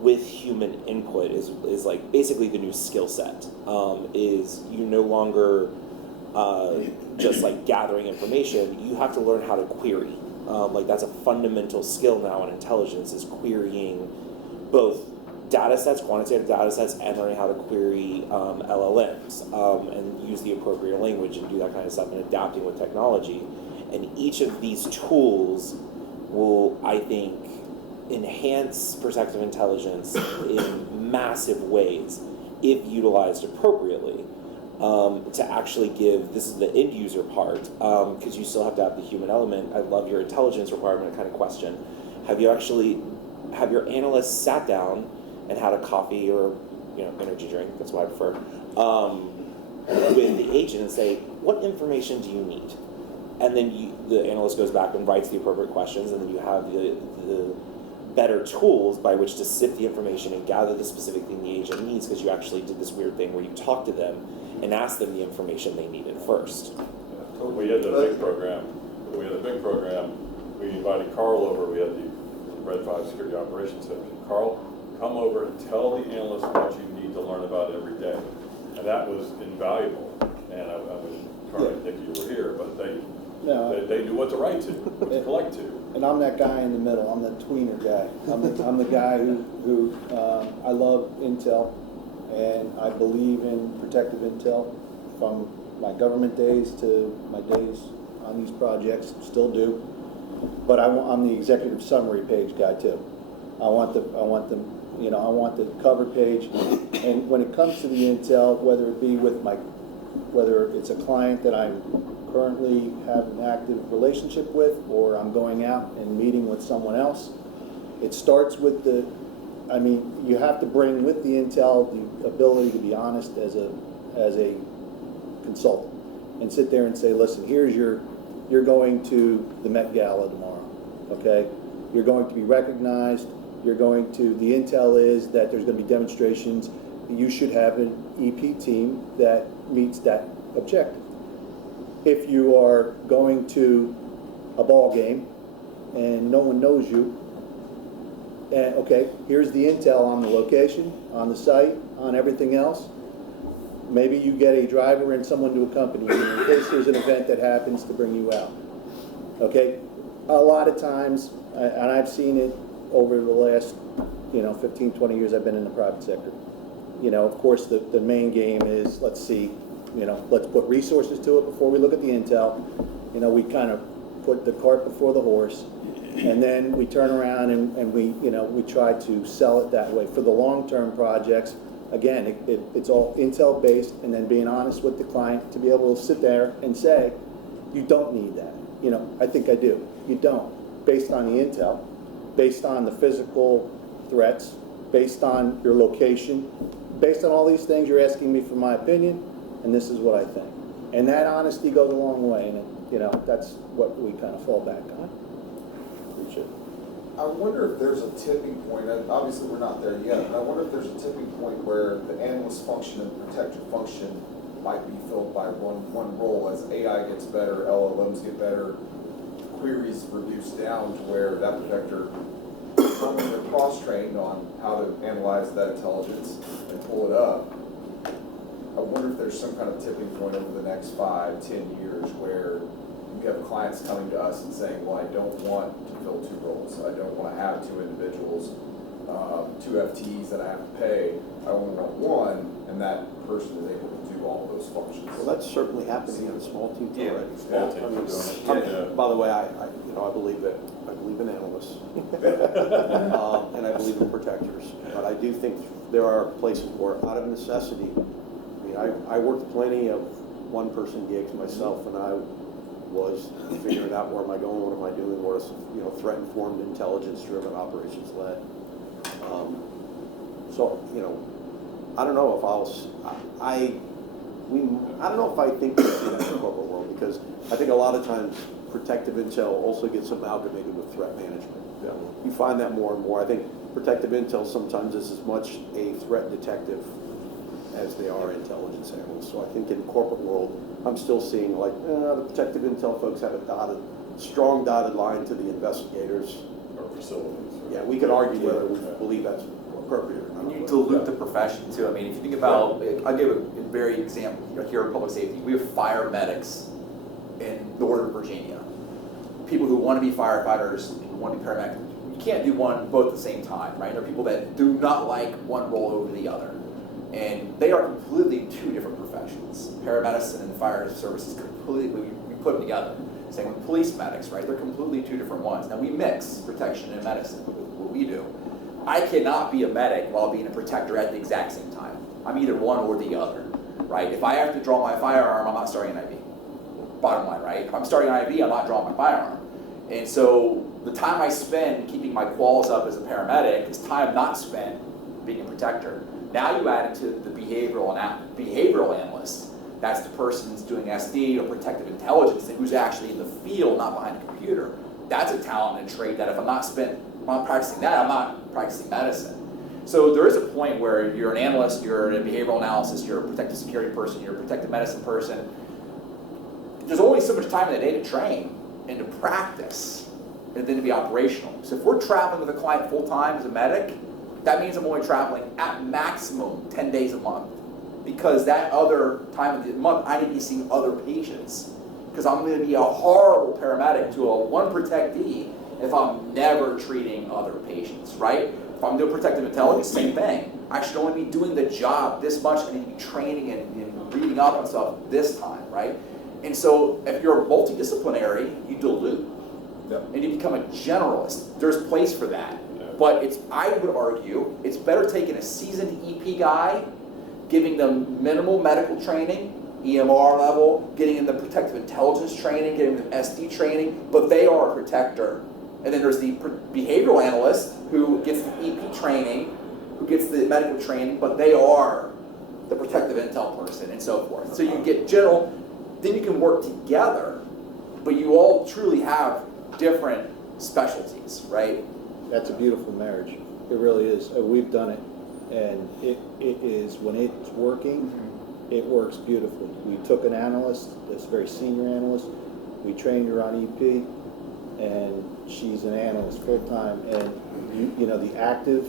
with human input is basically the new skill set. Is you no longer just gathering information, you have to learn how to query. That's a fundamental skill now in intelligence, is querying both data sets, quantitative data sets, and learning how to query LLMs and use the appropriate language and do that kind of stuff, and adapting with technology. And each of these tools will, I think, enhance protective intelligence in massive ways if utilized appropriately. To actually give, this is the end user part, because you still have to have the human element. I love your intelligence requirement kind of question. Have your analysts sat down and had a coffee or energy drink, that's what I prefer, with the agent and say, what information do you need? And then the analyst goes back and writes the appropriate questions, and then you have the better tools by which to sift the information and gather the specific thing the agent needs, because you actually did this weird thing where you talked to them and asked them the information they needed first. We had a big program. We invited Carl over. We had the Red 5 Security Operations Center. Carl, come over and tell the analysts what you need to learn about every day. And that was invaluable. And I wish Carl and Nikki were here, but they knew what to write to, what to collect to. And I'm that guy in the middle. I'm the tweener guy. I'm the guy who I love Intel, and I believe in protective Intel from my government days to my days on these projects. Still do. But I'm the executive summary page guy too. I want the cover page. And when it comes to the Intel, whether it be with whether it's a client that I currently have an active relationship with, or I'm going out and meeting with someone else, it starts with you have to bring with the Intel the ability to be honest as a consultant and sit there and say, listen, you're going to the Met Gala tomorrow, okay? You're going to be recognized. The intel is that there's going to be demonstrations. You should have an EP team that meets that objective. If you are going to a ball game and no one knows you, and okay, here's the intel on the location, on the site, on everything else. Maybe you get a driver and someone to accompany you in case there's an event that happens to bring you out. Okay, a lot of times, and I've seen it over the last 15, 20 years I've been in the private sector. Of course, the main game is, let's put resources to it before we look at the intel. We kind of put the cart before the horse, and then we turn around and we try to sell it that way. For the long-term projects, again, it's all intel based, and then being honest with the client to be able to sit there and say, you don't need that. I think I do. You don't. Based on the intel, based on the physical threats, based on your location, based on all these things, you're asking me for my opinion, and this is what I think. And that honesty goes a long way, and that's what we kind of fall back on. Appreciate it. I wonder if there's a tipping point, and obviously we're not there yet, but I wonder if there's a tipping point where the analyst function and protector function might be filled by one role. As AI gets better, LLMs get better, queries reduce down to where that protector they're cross-trained on how to analyze that intelligence and pull it up. I wonder if there's some kind of tipping point over the next 5, 10 years where you have clients coming to us and saying, well, I don't want to fill 2 roles. I don't want to have 2 individuals, 2 FTEs that I have to pay. I only want one, and that person is able to do all those functions. Well, that's certainly happening in a small team already. Small teams are doing it. By the way, I believe in analysts, and I believe in protectors. But I do think there are places where, out of necessity, I worked plenty of one-person gigs myself, and I was figuring out where am I going, what am I doing, what is threat-informed, intelligence-driven, operations-led. I don't know if I don't know if I think we see that in the corporate world, because I think a lot of times protective intel also gets amalgamated with threat management. Yeah. You find that more and more. I think protective intel sometimes is as much a threat detective as they are intelligence analysts. So I think in the corporate world, I'm still seeing the protective intel folks have a strong dotted line to the investigators. Or facilities. Yeah, we could argue whether we believe that's appropriate or not. When you dilute the profession too, if you think about, I'll give a very example here in public safety. We have fire medics in Northern Virginia. People who want to be firefighters, who want to be paramedics. You can't do both at the same time, right? There are people that do not like one role over the other. And they are completely 2 different professions. Paramedicine and fire services completely, we put them together. Same with police medics, right? They're completely two different ones. Now we mix protection and medicine with what we do. I cannot be a medic while being a protector at the exact same time. I'm either one or the other, right? If I have to draw my firearm, I'm not starting an IV. Bottom line, right? If I'm starting an IV, I'm not drawing my firearm. And so the time I spend keeping my quals up as a paramedic is time not spent being a protector. Now you add into the behavioral analyst. That's the person who's doing SD or protective intelligence and who's actually in the field, not behind a computer. That's a talent and trait that if I'm not practicing that, I'm not practicing medicine. So there is a point where you're an analyst, you're a behavioral analysis, you're a protective security person, you're a protective medicine person. There's only so much time in the day to train and to practice and then to be operational. So if we're traveling with a client full-time as a medic, that means I'm only traveling at maximum 10 days a month. Because that other time of the month, I need to be seeing other patients. Because I'm going to be a horrible paramedic to a one protectee if I'm never treating other patients, right? If I'm doing protective intelligence, same thing. I should only be doing the job this much. I need to be training and reading up on stuff this time, right? And so if you're multidisciplinary, you dilute. Yep. And you become a generalist. There's place for that. But I would argue, it's better taking a seasoned EP guy, giving them minimal medical training, EMR level, getting them the protective intelligence training, getting them SD training, but they are a protector. And then there's the behavioral analyst who gets the EP training, who gets the medical training, but they are the protective intel person and so forth. So you get general, then you can work together, but you all truly have different specialties, right? That's a beautiful marriage. It really is. We've done it. And it is, when it's working, it works beautifully. We took an analyst, this very senior analyst, we trained her on EP, and she's an analyst full-time. And you know, the active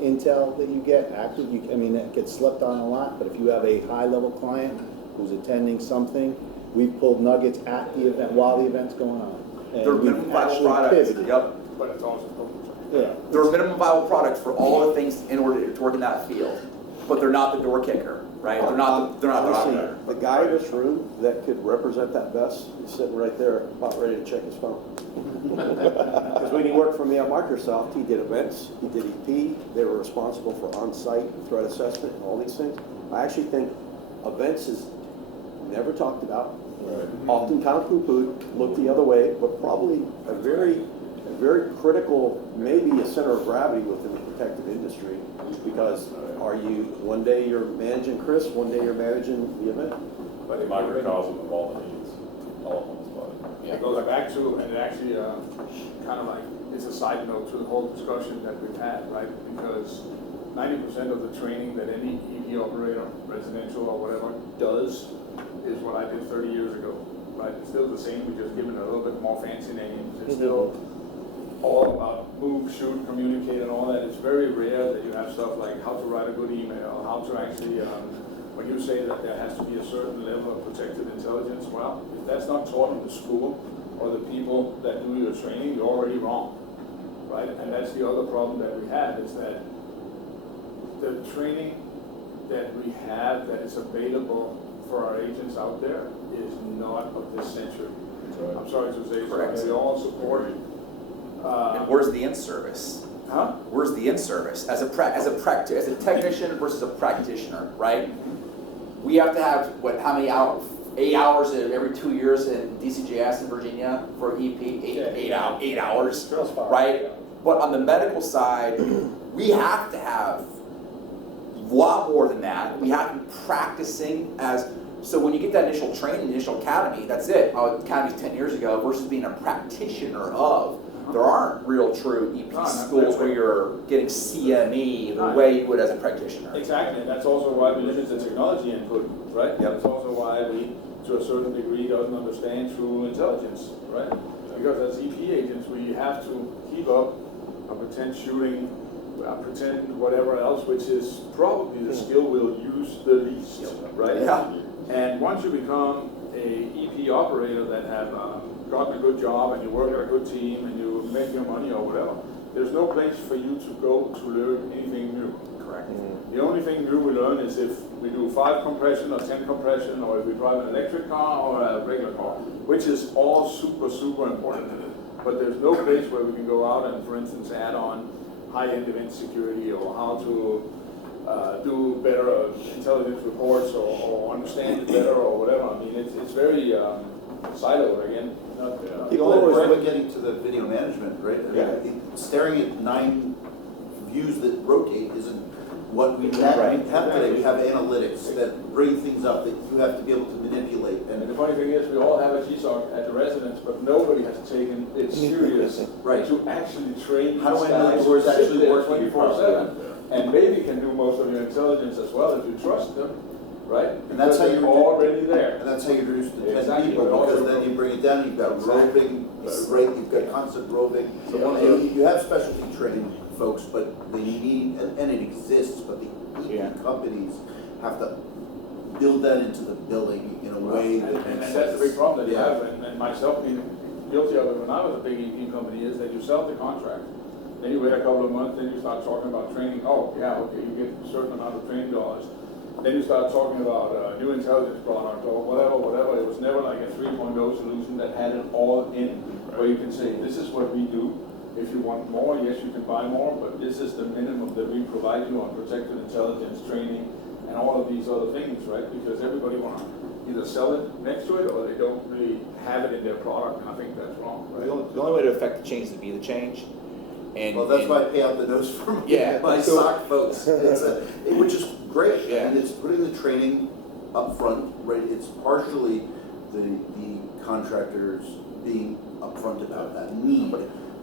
intel that you get, I mean, that gets slept on a lot, but if you have a high-level client who's attending something, we've pulled nuggets at the event, while the event's going on. And They're we've minimum viable actually products. pivoted. Yep. But it's also, Yeah. There are minimum viable products for all the things in order to work in that field, but they're not the door kicker, right? They're not the Honestly, operator. the guy in this room that could represent that best is sitting right there, about ready to check his phone. Because when he worked for me at Microsoft, he did events, he did EP, they were responsible for on-site threat assessment and all these things. I actually think events is never talked about, often kind of poo-pooed, looked the other way, but probably a very critical, maybe a center of gravity within the protective industry, because one day you're managing Chris, one day you're managing the event. but The if microcosm of all the needs, all of one's body. it goes back to, and it actually kind of like, it's a side note to the whole discussion that we've had, right? Because 90% of the training that any EV operator, residential or whatever, does is what I did 30 years ago, right? It's still the same, we just given it a little bit more fancy names. It's still all about move, shoot, communicate, and all that. It's very rare that you have stuff like how to write a good email, how to actually, when you say that there has to be a certain level of protective intelligence, well, if that's not taught in the school or the people that do your training, you're already wrong, right? And that's the other problem that we have, is that the training that we have that is available for our agents out there is not of this century. I'm sorry to say, Correct. so they all support it. And where's the in-service? Huh? Where's the in-service? As a technician versus a practitioner, right? We have to have, how many hours? 8 hours every 2 years in DCJS in Virginia for EP, eight hours, right? But on the medical side, we have to have a lot more than that. We have to be practicing so when you get that initial training, initial academy, that's it. Academy's 10 years ago versus being a practitioner of. There aren't real true EP schools where you're getting CME the way you would as a practitioner. Exactly, and that's also why we limit the technology input, right? That's also why we, to a certain degree, doesn't understand true intelligence, right? Because as EP agents, we have to keep up a pretend shooting, pretend whatever else, which is probably the skill we'll use the least, right? Yeah. And once you become a EP operator that have gotten a good job and you work with a good team and you make your money or whatever, there's no place for you to go to learn anything new. Correct. The only thing new we learn is if we do 5 compression or 10 compression, or if we drive an electric car or a regular car, which is all super, super important. But there's no place where we can go out and, for instance, add on high-end event security, or how to do better intelligence reports, or understand it better, or whatever. I mean, it's very siloed again. The only way we're getting to the video management, right? I mean, Yeah. Staring at 9 views that rotate isn't what we have, Right. we have today. We have analytics that bring things up that you have to be able to manipulate. And the funny thing is, we all have a GSOC at the residence, but nobody has taken it serious Right. to actually train How do these I know guys the doors to sit actually there work for you 24/7, and maybe can do most of your intelligence as well if you trust them, right? And that's how Because you they're already there. And that's how you reduce the 10 Exactly, people, but because also then you bring it down, you've got Exactly. roving, right, you've got constant roving. So one of And the- you have specialty trained folks, but they need, and it exists, but the companies have to build that into the billing in a way that And makes that's the big sense. problem that you Yeah. have, and myself being guilty of it when I was a big EP company, is that you sell the contract. Then you wait a couple of months, then you start talking about training. Oh, yeah, okay, you get a certain amount of training dollars. Then you start talking about new intelligence product or whatever. It was never like a 3.0 solution that had it all in, where you can say, this is what we do. If you want more, yes, you can buy more, but this is the minimum that we provide you on protected intelligence training and all of these other things, right? Because everybody wants to either sell it next to it, or they don't really have it in their product, and I think that's wrong, right? The only way to affect the change is to be the change. And Well, that's and- why I pay out the nose for Yeah. my So- SOC folks, which is great. Yeah. And it's putting the training up front, right? It's partially the contractors being upfront about that need,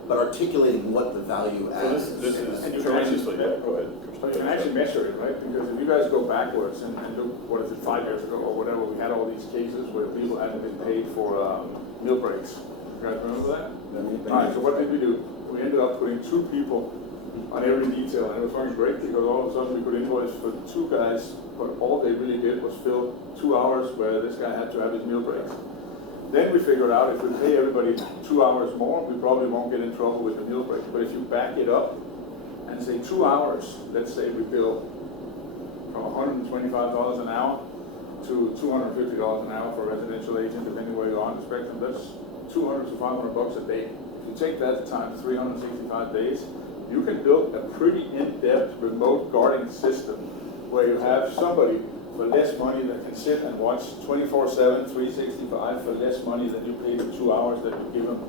but articulating what the value So add this is And you can tremendously, actually- yeah, go ahead. But you can actually measure it, right? Because if you guys go backwards and look, what is it, 5 years ago or whatever, we had all these cases where people hadn't been paid for meal breaks. You guys remember that? All right, so what did we do? We ended up putting 2 people on every detail, and it was fucking great, because all of a sudden we could invoice for 2 guys, but all they really did was fill 2 hours where this guy had to have his meal breaks. Then we figured out if we pay everybody 2 hours more, we probably won't get in trouble with the meal break. But if you back it up and say 2 hours, let's say we bill from $125 an hour to $250 an hour for a residential agent, depending where you are on the spectrum, that's $200 to $500 a day. If you take that times 365 days, you can build a pretty in-depth remote guarding system where you have somebody for less money that can sit and watch 24/7, 365 for less money than you pay the 2 hours that you give them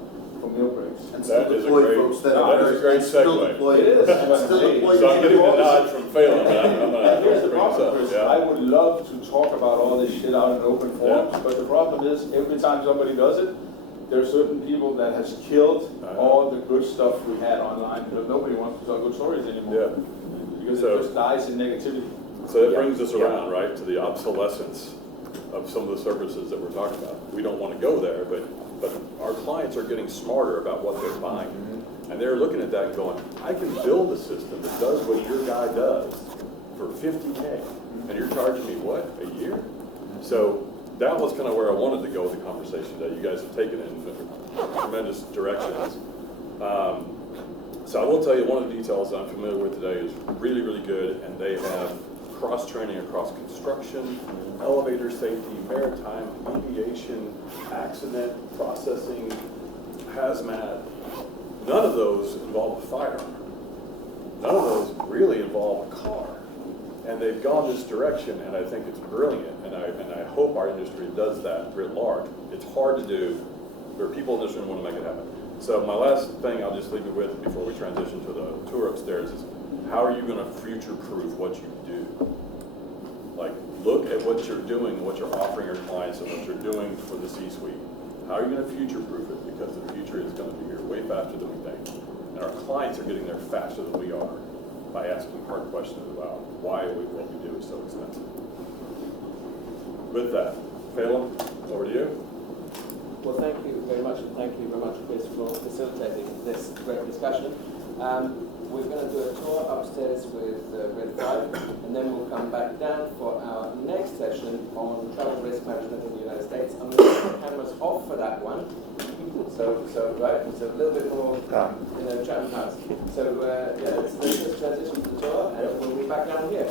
for meal breaks. and still That is a deploy great- folks that that are is a great and still segue. deploy It is. and still deploy So I'm getting the your nod from Phelan, but I'm And gonna here's the bring this problem, up, Chris, yeah. I would love to talk about all this shit out in open forums, Yeah. but the problem is, every time somebody does it, there are certain people that has killed I know. all the good stuff we had online, because nobody wants to tell good stories anymore. Yeah. Because So- it just dies in negativity. So that Yeah. brings us Yeah. around, right, to the obsolescence of some of the services that we're talking about. We don't want to go there, but our clients are getting smarter about what they're buying. And they're looking at that and going, I can build a system that does what your guy does for $50K, and you're charging me what, a year? So that was kind of where I wanted to go with the conversation today. You guys have taken it in tremendous directions. So I will tell you, one of the details that I'm familiar with today is really, really good, and they have cross-training across construction, elevator safety, maritime, aviation, accident processing, hazmat. None of those involve a firearm. None of those really involve a car. And they've gone this direction, and I think it's brilliant, and I hope our industry does that writ large. It's hard to do. There are people in this room who want to make it happen. So my last thing I'll just leave you with before we transition to the tour upstairs is, how are you going to future-proof what you do? Like, look at what you're doing, what you're offering your clients, and what you're doing for the C-suite. How are you going to future-proof it? Because the future is going to be here way faster than we think. And our clients are getting there faster than we are by asking hard questions about why what we do is so expensive. With that, Phelan, over to you. Well, thank you very much, and thank you very much, Chris, for facilitating this great discussion. We're going to do a tour upstairs with Red 5, and then we'll come back down for our next session on travel risk management in the United States. I'm going to keep the cameras off for that one. So So right, so a little bit more, Chatham House. So yeah, let's just transition to the tour, and we'll be back down here.